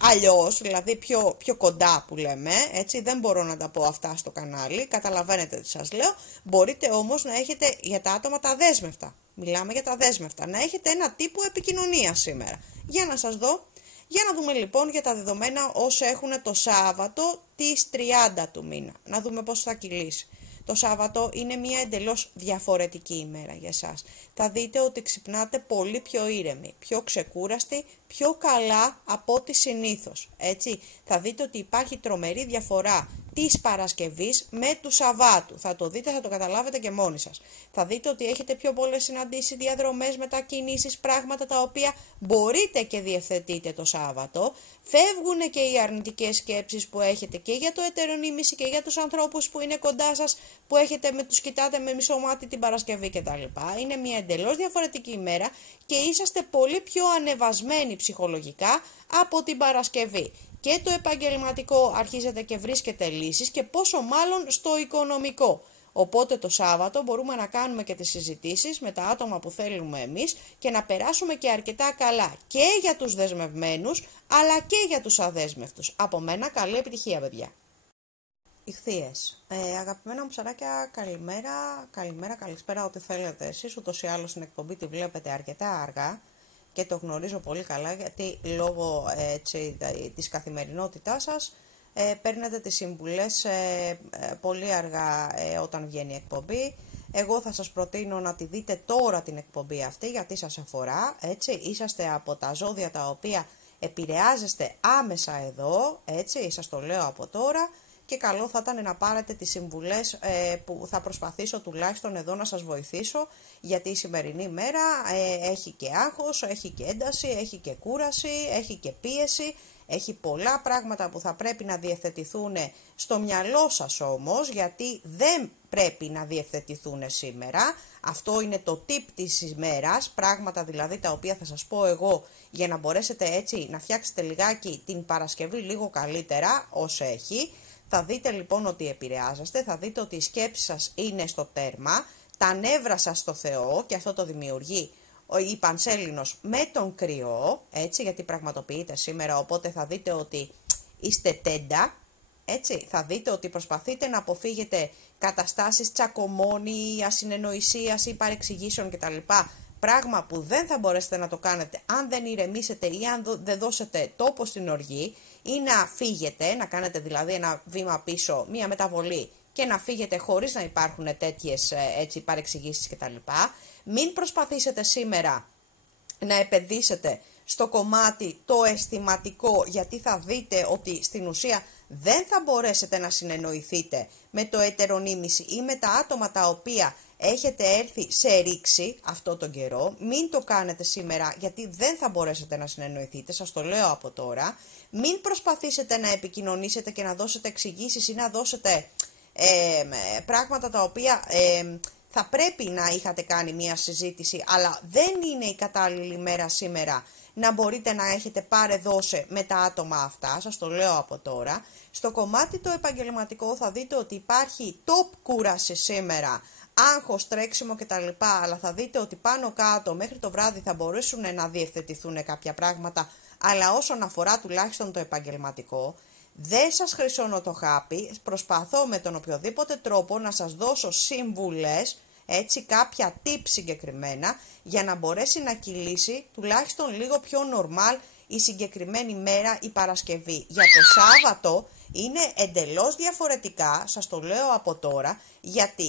αλλιώς, δηλαδή πιο κοντά που λέμε, έτσι, δεν μπορώ να τα πω αυτά στο κανάλι, καταλαβαίνετε τι σας λέω, μπορείτε όμως να έχετε για τα άτομα τα δέσμευτα, μιλάμε για τα δέσμευτα, να έχετε ένα τύπο επικοινωνία σήμερα. Για να σας δω, για να δούμε λοιπόν για τα δεδομένα όσο έχουν το Σάββατο της 30 του μήνα, να δούμε πώς θα κυλήσει. Το Σάββατο είναι μια εντελώς διαφορετική ημέρα για εσάς. Θα δείτε ότι ξυπνάτε πολύ πιο ήρεμοι, πιο ξεκούραστοι, πιο καλά από ό,τι συνήθως. Έτσι, θα δείτε ότι υπάρχει τρομερή διαφορά της Παρασκευής με του Σαββάτου. Θα το δείτε, θα το καταλάβετε και μόνοι σας. Θα δείτε ότι έχετε πιο πολλές συναντήσεις, διαδρομές, μετακινήσεις, πράγματα τα οποία μπορείτε και διευθετείτε το Σάββατο. Φεύγουν και οι αρνητικές σκέψεις που έχετε και για το έτερο νήμιση και για τους ανθρώπους που είναι κοντά σας, που τους κοιτάτε με μισό μάτι την Παρασκευή κτλ. Είναι μια εντελώς διαφορετική ημέρα και είσαστε πολύ πιο ανεβασμένοι ψυχολογικά από την Παρασκευή. Και το επαγγελματικό αρχίζετε και βρίσκετε λύσεις και πόσο μάλλον στο οικονομικό. Οπότε το Σάββατο μπορούμε να κάνουμε και τις συζητήσεις με τα άτομα που θέλουμε εμείς και να περάσουμε και αρκετά καλά και για τους δεσμευμένους αλλά και για τους αδέσμευτους. Από μένα καλή επιτυχία, παιδιά. Ιχθύες. Αγαπημένα μου ψαράκια, καλησπέρα, ό,τι θέλετε εσείς. Ούτως ή άλλως την εκπομπή τη βλέπετε αρκετά αργά και το γνωρίζω πολύ καλά γιατί λόγω της καθημερινότητάς σας παίρνετε τις συμβουλές πολύ αργά όταν βγαίνει η εκπομπή. Εγώ θα σας προτείνω να τη δείτε τώρα την εκπομπή αυτή γιατί σας αφορά, έτσι. Είσαστε από τα ζώδια τα οποία επηρεάζεστε άμεσα εδώ, έτσι, σας το λέω από τώρα. Και καλό θα ήταν να πάρετε τις συμβουλές που θα προσπαθήσω τουλάχιστον εδώ να σας βοηθήσω, γιατί η σημερινή μέρα έχει και άγχος, έχει και ένταση, έχει και κούραση, έχει και πίεση, έχει πολλά πράγματα που θα πρέπει να διευθετηθούν στο μυαλό σας όμως, γιατί δεν πρέπει να διευθετηθούν σήμερα. Αυτό είναι το tip της ημέρας, πράγματα δηλαδή τα οποία θα σας πω εγώ για να μπορέσετε έτσι να φτιάξετε λιγάκι την Παρασκευή λίγο καλύτερα όσο έχει. Θα δείτε λοιπόν ότι επηρεάζεστε, θα δείτε ότι η σκέψη σας είναι στο τέρμα, τα νεύρα σας στο Θεό και αυτό το δημιουργεί η Πανσέλινος με τον Κρυό, έτσι, γιατί πραγματοποιείται σήμερα, οπότε θα δείτε ότι είστε τέντα, έτσι, θα δείτε ότι προσπαθείτε να αποφύγετε καταστάσεις τσακωμόνι, ασυνεννοησίας ή παρεξηγήσεων κτλ. Πράγμα που δεν θα μπορέσετε να το κάνετε αν δεν ηρεμήσετε ή αν δεν δώσετε τόπο στην οργή, ή να φύγετε, να κάνετε δηλαδή ένα βήμα πίσω, μία μεταβολή και να φύγετε χωρίς να υπάρχουν τέτοιες παρεξηγήσεις κτλ. Μην προσπαθήσετε σήμερα να επενδύσετε στο κομμάτι το αισθηματικό, γιατί θα δείτε ότι στην ουσία δεν θα μπορέσετε να συνεννοηθείτε με το ετερονίμηση ή με τα άτομα τα οποία έχετε έρθει σε ρήξη αυτό τον καιρό. Μην το κάνετε σήμερα γιατί δεν θα μπορέσετε να συνεννοηθείτε, σας το λέω από τώρα. Μην προσπαθήσετε να επικοινωνήσετε και να δώσετε εξηγήσεις ή να δώσετε πράγματα τα οποία θα πρέπει να είχατε κάνει μια συζήτηση, αλλά δεν είναι η κατάλληλη μέρα σήμερα να μπορείτε να έχετε πάρε δώσε με τα άτομα αυτά, σας το λέω από τώρα. Στο κομμάτι το επαγγελματικό θα δείτε ότι υπάρχει top κούραση σήμερα, άγχος, τρέξιμο κτλ. Αλλά θα δείτε ότι πάνω κάτω μέχρι το βράδυ θα μπορέσουν να διευθετηθούν κάποια πράγματα, αλλά όσον αφορά τουλάχιστον το επαγγελματικό, δεν σας χρυσώνω το χάπι, προσπαθώ με τον οποιοδήποτε τρόπο να σας δώσω σύμβουλες, έτσι κάποια tips συγκεκριμένα, για να μπορέσει να κυλήσει τουλάχιστον λίγο πιο normal η συγκεκριμένη μέρα, η Παρασκευή. Για το Σάββατο είναι εντελώς διαφορετικά, σας το λέω από τώρα,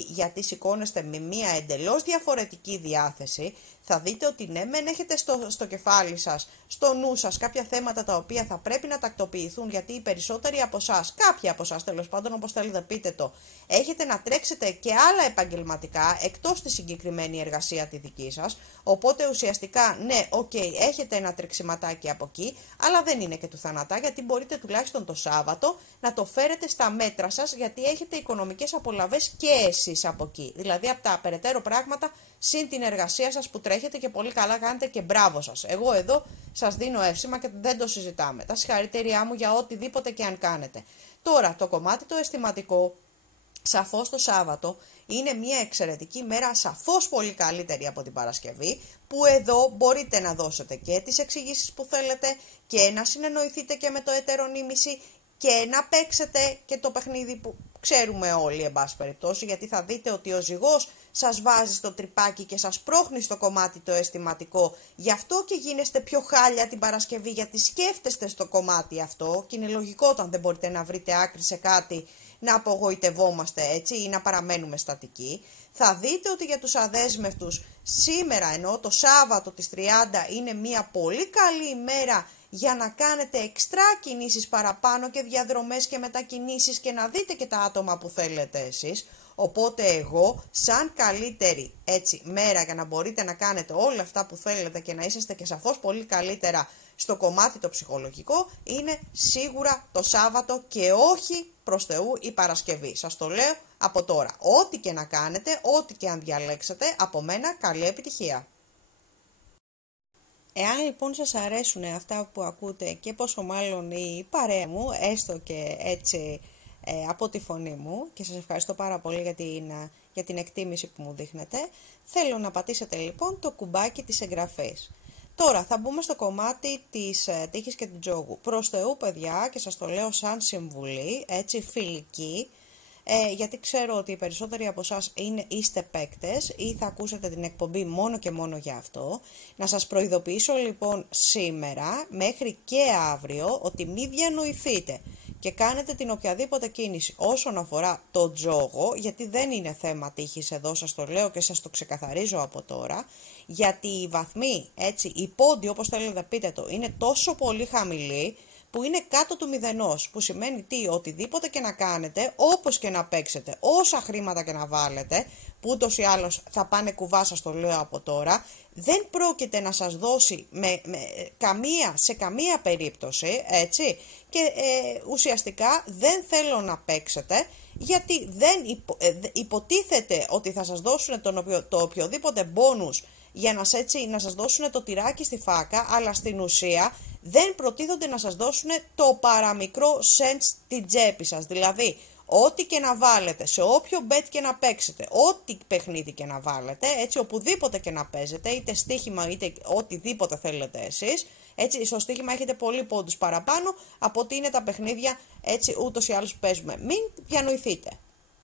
γιατί σηκώνεστε με μια εντελώς διαφορετική διάθεση. Θα δείτε ότι ναι, μεν έχετε στο κεφάλι σας, στο νου σας κάποια θέματα τα οποία θα πρέπει να τακτοποιηθούν, γιατί οι περισσότεροι από εσάς, κάποιοι από εσάς τέλος πάντων, όπως θέλετε πείτε το, έχετε να τρέξετε και άλλα επαγγελματικά εκτός τη συγκεκριμένη εργασία τη δική σας. Οπότε ουσιαστικά ναι, έχετε ένα τρεξιματάκι από εκεί, αλλά δεν είναι και του θανατά, γιατί μπορείτε τουλάχιστον το Σάββατο να το φέρετε στα μέτρα σας, γιατί έχετε οικονομικές απολαβές και εσείς από εκεί. Δηλαδή από τα περαιτέρω πράγματα, συν την εργασία σας που τρέχετε και πολύ καλά κάνετε και μπράβο σας. Εγώ εδώ σας δίνω εύσημα και δεν το συζητάμε. Τα συγχαρητήριά μου για οτιδήποτε και αν κάνετε. Τώρα, το κομμάτι το αισθηματικό, σαφώς το Σάββατο είναι μια εξαιρετική μέρα, σαφώς πολύ καλύτερη από την Παρασκευή, που εδώ μπορείτε να δώσετε και τις εξηγήσεις που θέλετε και να συνεννοηθείτε και με το ετερονίμηση και να παίξετε και το παιχνίδι που ξέρουμε όλοι, εν πάση περιπτώσει, γιατί θα δείτε ότι ο ζυγός σας βάζει στο τρυπάκι και σας πρόχνει στο κομμάτι το αισθηματικό. Γι' αυτό και γίνεστε πιο χάλια την Παρασκευή, γιατί σκέφτεστε στο κομμάτι αυτό και είναι λογικό όταν δεν μπορείτε να βρείτε άκρη σε κάτι να απογοητευόμαστε έτσι ή να παραμένουμε στατικοί. Θα δείτε ότι για τους αδέσμευτους σήμερα, ενώ το Σάββατο της 30 είναι μια πολύ καλή ημέρα για να κάνετε εξτρά κινήσεις παραπάνω και διαδρομές και μετακινήσεις και να δείτε και τα άτομα που θέλετε εσείς. Οπότε εγώ σαν καλύτερη έτσι μέρα για να μπορείτε να κάνετε όλα αυτά που θέλετε και να είσαστε και σαφώς πολύ καλύτερα στο κομμάτι το ψυχολογικό, είναι σίγουρα το Σάββατο και όχι προς Θεού η Παρασκευή. Σας το λέω από τώρα. Ό,τι και να κάνετε, ό,τι και αν διαλέξετε, από μένα καλή επιτυχία. Εάν λοιπόν σας αρέσουν αυτά που ακούτε και πόσο μάλλον η παρέα μου, έστω και έτσι από τη φωνή μου, και σας ευχαριστώ πάρα πολύ για την εκτίμηση που μου δείχνετε, θέλω να πατήσετε λοιπόν το κουμπάκι της εγγραφής. Τώρα θα μπούμε στο κομμάτι της τύχης και του τζόγου. Προς Θεού παιδιά, και σας το λέω σαν συμβουλή, έτσι φιλική, γιατί ξέρω ότι οι περισσότεροι από εσάς είστε παίκτες ή θα ακούσετε την εκπομπή μόνο και μόνο για αυτό. Να σας προειδοποιήσω λοιπόν σήμερα μέχρι και αύριο ότι μη διανοηθείτε και κάνετε την οποιαδήποτε κίνηση όσον αφορά το τζόγο, γιατί δεν είναι θέμα τύχης εδώ, σας το λέω και σας το ξεκαθαρίζω από τώρα, γιατί οι βαθμοί, έτσι, οι πόντοι όπως θέλετε πείτε το, είναι τόσο πολύ χαμηλοί που είναι κάτω του μηδενός, που σημαίνει τι, οτιδήποτε και να κάνετε, όπως και να παίξετε, όσα χρήματα και να βάλετε, που ούτως ή άλλως θα πάνε κουβά, σας το λέω από τώρα, δεν πρόκειται να σας δώσει σε καμία περίπτωση, έτσι, και ουσιαστικά δεν θέλω να παίξετε, γιατί δεν υποτίθεται ότι θα σας δώσουν το οποιοδήποτε μπόνους για να σας δώσουν το τυράκι στη φάκα, αλλά στην ουσία δεν προτίθονται να σας δώσουν το παραμικρό σεντ στην τσέπη σας. Δηλαδή, ό,τι και να βάλετε, σε όποιο bet και να παίξετε, ό,τι παιχνίδι και να βάλετε, έτσι, οπουδήποτε και να παίζετε, είτε στοίχημα είτε οτιδήποτε θέλετε εσείς, έτσι, στο στοίχημα έχετε πολύ πόντους παραπάνω από ότι είναι τα παιχνίδια, έτσι, ούτως ή άλλως παίζουμε. Μην διανοηθείτε.